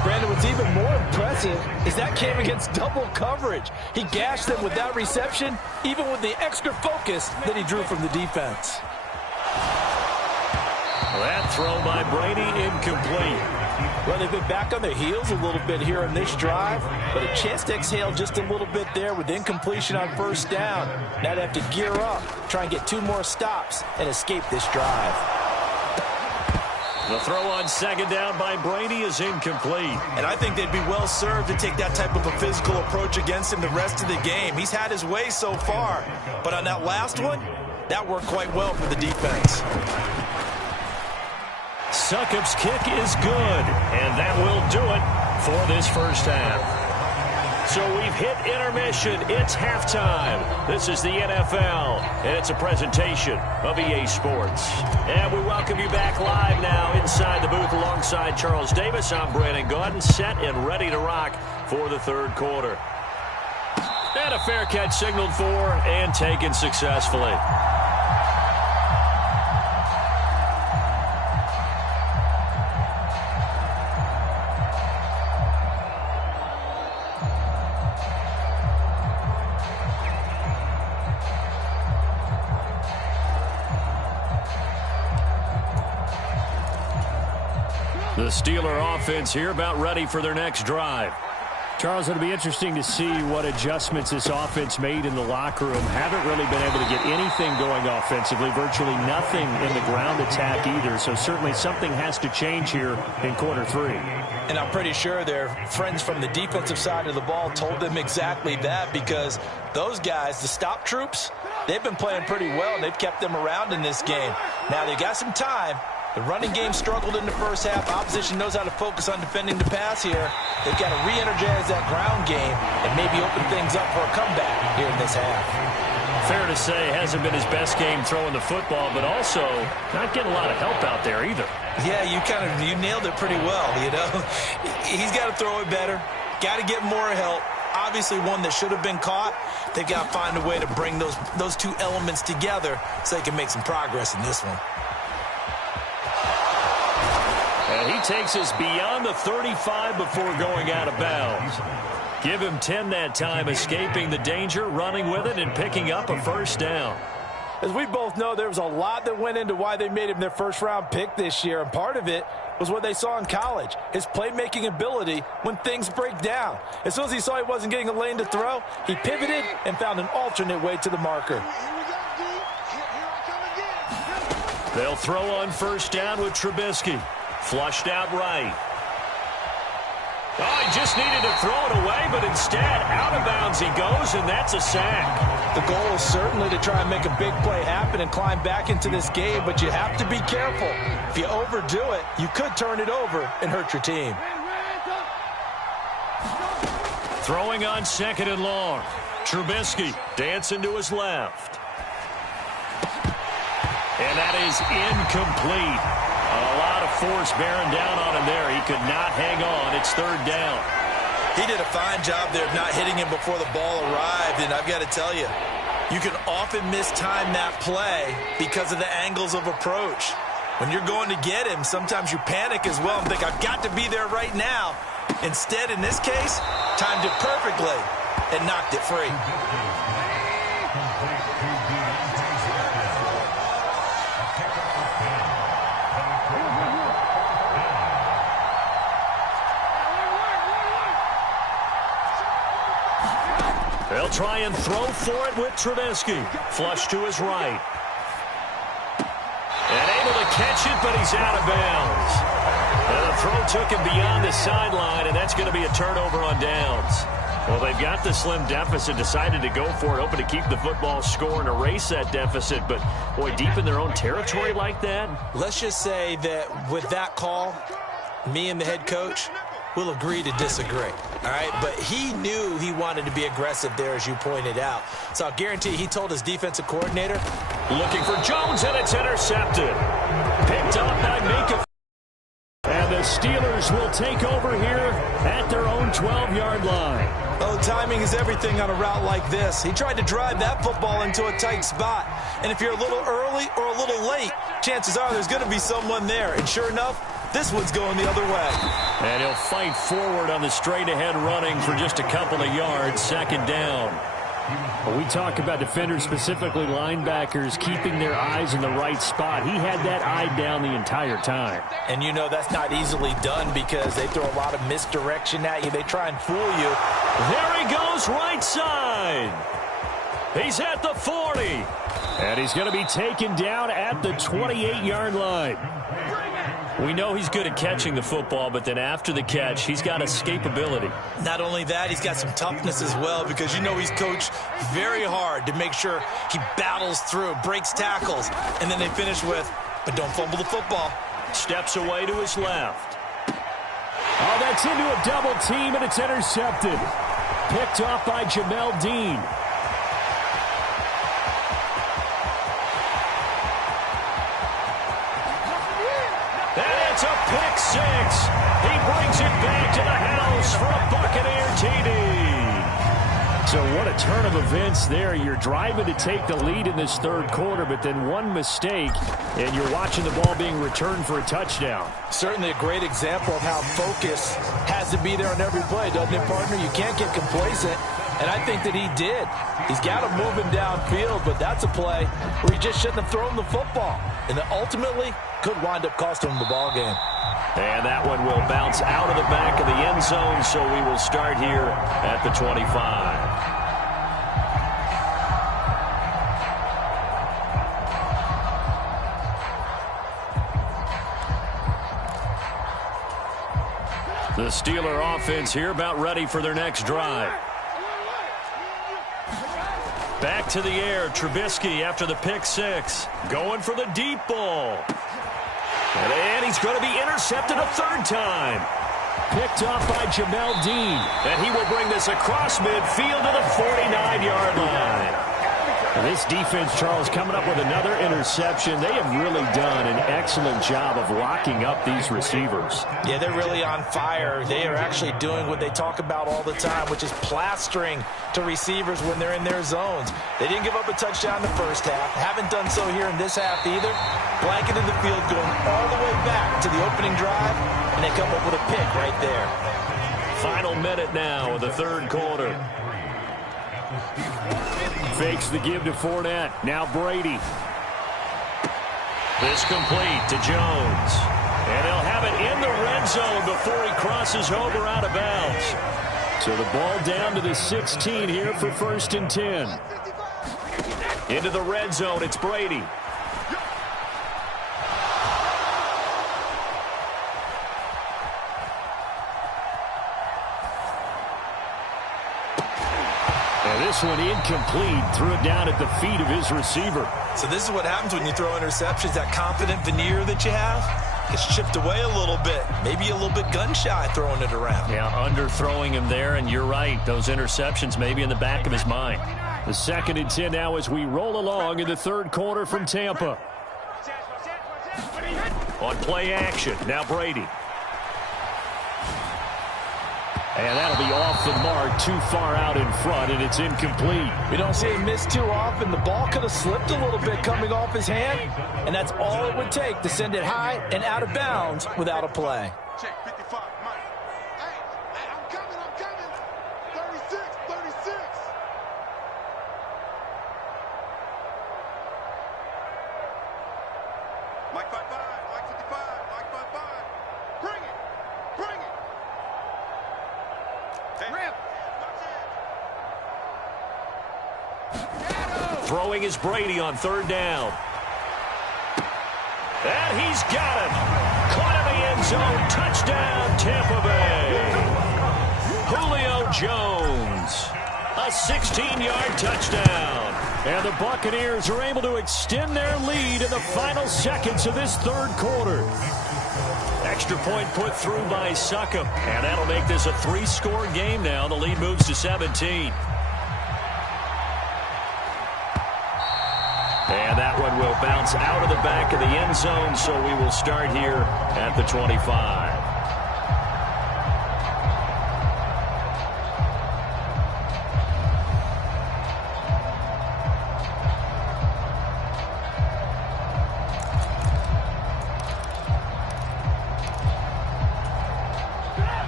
Brandon, what's even more impressive is that came against double coverage. He gashed them with that reception, even with the extra focus that he drew from the defense. That throw by Brady incomplete. Well, they've been back on their heels a little bit here in this drive, but a chance to exhale just a little bit there with incompletion on first down. Now they have to gear up, try and get 2 more stops, and escape this drive. The throw on 2nd down by Brady is incomplete. And I think they'd be well served to take that type of a physical approach against him the rest of the game. He's had his way so far, but on that last one, that worked quite well for the defense. Succop's kick is good, and that will do it for this first half. So we've hit intermission. It's halftime. This is the NFL, and it's a presentation of EA Sports. And we welcome you back live now inside the booth alongside Charles Davis. I'm Brandon Gaudin, set and ready to rock for the 3rd quarter. And a fair catch signaled for and taken successfully. The Steeler offense here about ready for their next drive. Charles, it'll be interesting to see what adjustments this offense made in the locker room. Haven't really been able to get anything going offensively, virtually nothing in the ground attack either. So certainly something has to change here in quarter 3. And I'm pretty sure their friends from the defensive side of the ball told them exactly that, because those guys, the stop troops, they've been playing pretty well, and they've kept them around in this game. Now, they got some time, The running game struggled in the first half. Opposition knows how to focus on defending the pass here. They've got to re-energize that ground game and maybe open things up for a comeback here in this half. Fair to say, hasn't been his best game throwing the football, but also not getting a lot of help out there either. Yeah, you nailed it pretty well, you know. He's got to throw it better. Got to get more help. Obviously one that should have been caught. They've got to find a way to bring those two elements together so they can make some progress in this one. And he takes us beyond the 35 before going out of bounds. Give him 10 that time, escaping the danger, running with it, and picking up a first down. As we both know, there was a lot that went into why they made him their first-round pick this year, and part of it was what they saw in college, his playmaking ability when things break down. As soon as he saw he wasn't getting a lane to throw, he pivoted and found an alternate way to the marker. They'll throw on first down with Trubisky. Flushed out right. Oh, he just needed to throw it away, but instead, out of bounds he goes, and that's a sack. The goal is certainly to try and make a big play happen and climb back into this game, but you have to be careful. If you overdo it, you could turn it over and hurt your team. Throwing on second and long. Trubisky dancing to his left. And that is incomplete. A lot of force bearing down on him there. He could not hang on. It's third down. He did a fine job there of not hitting him before the ball arrived, and I've got to tell you, you can often mistime that play because of the angles of approach. When you're going to get him, sometimes you panic as well and think, I've got to be there right now. Instead, in this case, timed it perfectly and knocked it free. They'll try and throw for it with Trubisky. Flush to his right. And able to catch it, but he's out of bounds. And the throw took him beyond the sideline, and that's going to be a turnover on downs. Well, they've got the slim deficit, decided to go for it, hoping to keep the football score and erase that deficit. But, boy, deep in their own territory like that. Let's just say that with that call, me and the head coach will agree to disagree. All right, but he knew he wanted to be aggressive there, as you pointed out. So I'll guarantee he told his defensive coordinator. Looking for Jones, and it's intercepted. Picked up by Mika. And the Steelers will take over here at their own 12-yard line. Oh, timing is everything on a route like this. He tried to drive that football into a tight spot. And if you're a little early or a little late, chances are there's going to be someone there. And sure enough, this one's going the other way. And he'll fight forward on the straight-ahead running for just a couple of yards. Second down. When we talk about defenders, specifically linebackers, keeping their eyes in the right spot, he had that eye down the entire time. And you know that's not easily done because they throw a lot of misdirection at you. They try and fool you. There he goes, right side. He's at the 40. And he's going to be taken down at the 28-yard line. We know he's good at catching the football, but then after the catch, he's got escapability. Not only that, he's got some toughness as well because you know he's coached very hard to make sure he battles through, breaks tackles, and then they finish with, but don't fumble the football. Steps away to his left. Oh, that's into a double team, and it's intercepted. Picked off by Jamel Dean. It's a pick six. He brings it back to the house for a Buccaneer TD. So what a turn of events there. You're driving to take the lead in this third quarter, but then one mistake, and you're watching the ball being returned for a touchdown. Certainly a great example of how focus has to be there on every play, doesn't it, partner? You can't get complacent, and I think that he did. He's got him moving downfield, but that's a play where he just shouldn't have thrown the football. And ultimately could wind up costing him the ball game. And that one will bounce out of the back of the end zone, so we will start here at the 25. The Steeler offense here about ready for their next drive. Back to the air, Trubisky after the pick six. Going for the deep ball. And he's going to be intercepted a third time. Picked off by Jamel Dean. And he will bring this across midfield to the 49-yard line. This defense, Charles, coming up with another interception. They have really done an excellent job of locking up these receivers. Yeah, they're really on fire. They are actually doing what they talk about all the time, which is plastering to receivers when they're in their zones. They didn't give up a touchdown in the first half. Haven't done so here in this half either. Blanketed the field, going all the way back to the opening drive, and they come up with a pick right there. Final minute now of the third quarter. Fakes the give to Fournette. Now Brady. This complete to Jones. And they'll have it in the red zone before he crosses over out of bounds. So the ball down to the 16 here for 1st and 10. Into the red zone, it's Brady. This one incomplete. Threw it down at the feet of his receiver. So this is what happens when you throw interceptions. That confident veneer that you have gets chipped away a little bit. Maybe a little bit gun-shy throwing it around. Yeah, underthrowing him there, and you're right. Those interceptions may be in the back of his mind. The 2nd and 10 now as we roll along in the third quarter from Tampa. On play action, now Brady. And that'll be off the mark, too far out in front, and it's incomplete. We don't see him miss too often. The ball could have slipped a little bit coming off his hand, and that's all it would take to send it high and out of bounds without a play. Check 55, Mike. Hey, I'm coming. 36. Mike 55, Mike 55, Mike 55. Bring it. Throwing is Brady on 3rd down. And he's got it. Caught in the end zone. Touchdown, Tampa Bay. Julio Jones. A 16-yard touchdown. And the Buccaneers are able to extend their lead in the final seconds of this third quarter. Extra point put through by Succop. And that'll make this a 3-score game now. The lead moves to 17. And that one will bounce out of the back of the end zone, so we will start here at the 25.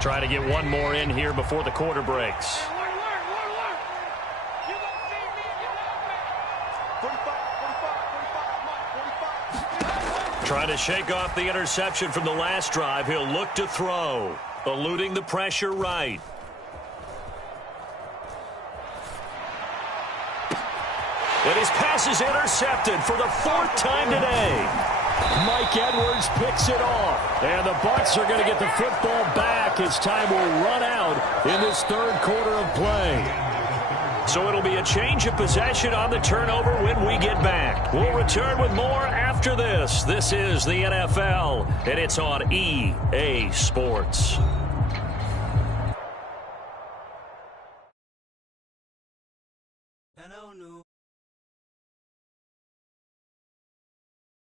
Try to get one more in here before the quarter breaks. Trying to shake off the interception from the last drive. He'll look to throw. Eluding the pressure right. And his pass is intercepted for the 4th time today. Mike Edwards picks it off. And the Bucs are going to get the football back as time will run out in this third quarter of play. So it'll be a change of possession on the turnover when we get back. We'll return with more after this. This is the NFL, and it's on EA Sports.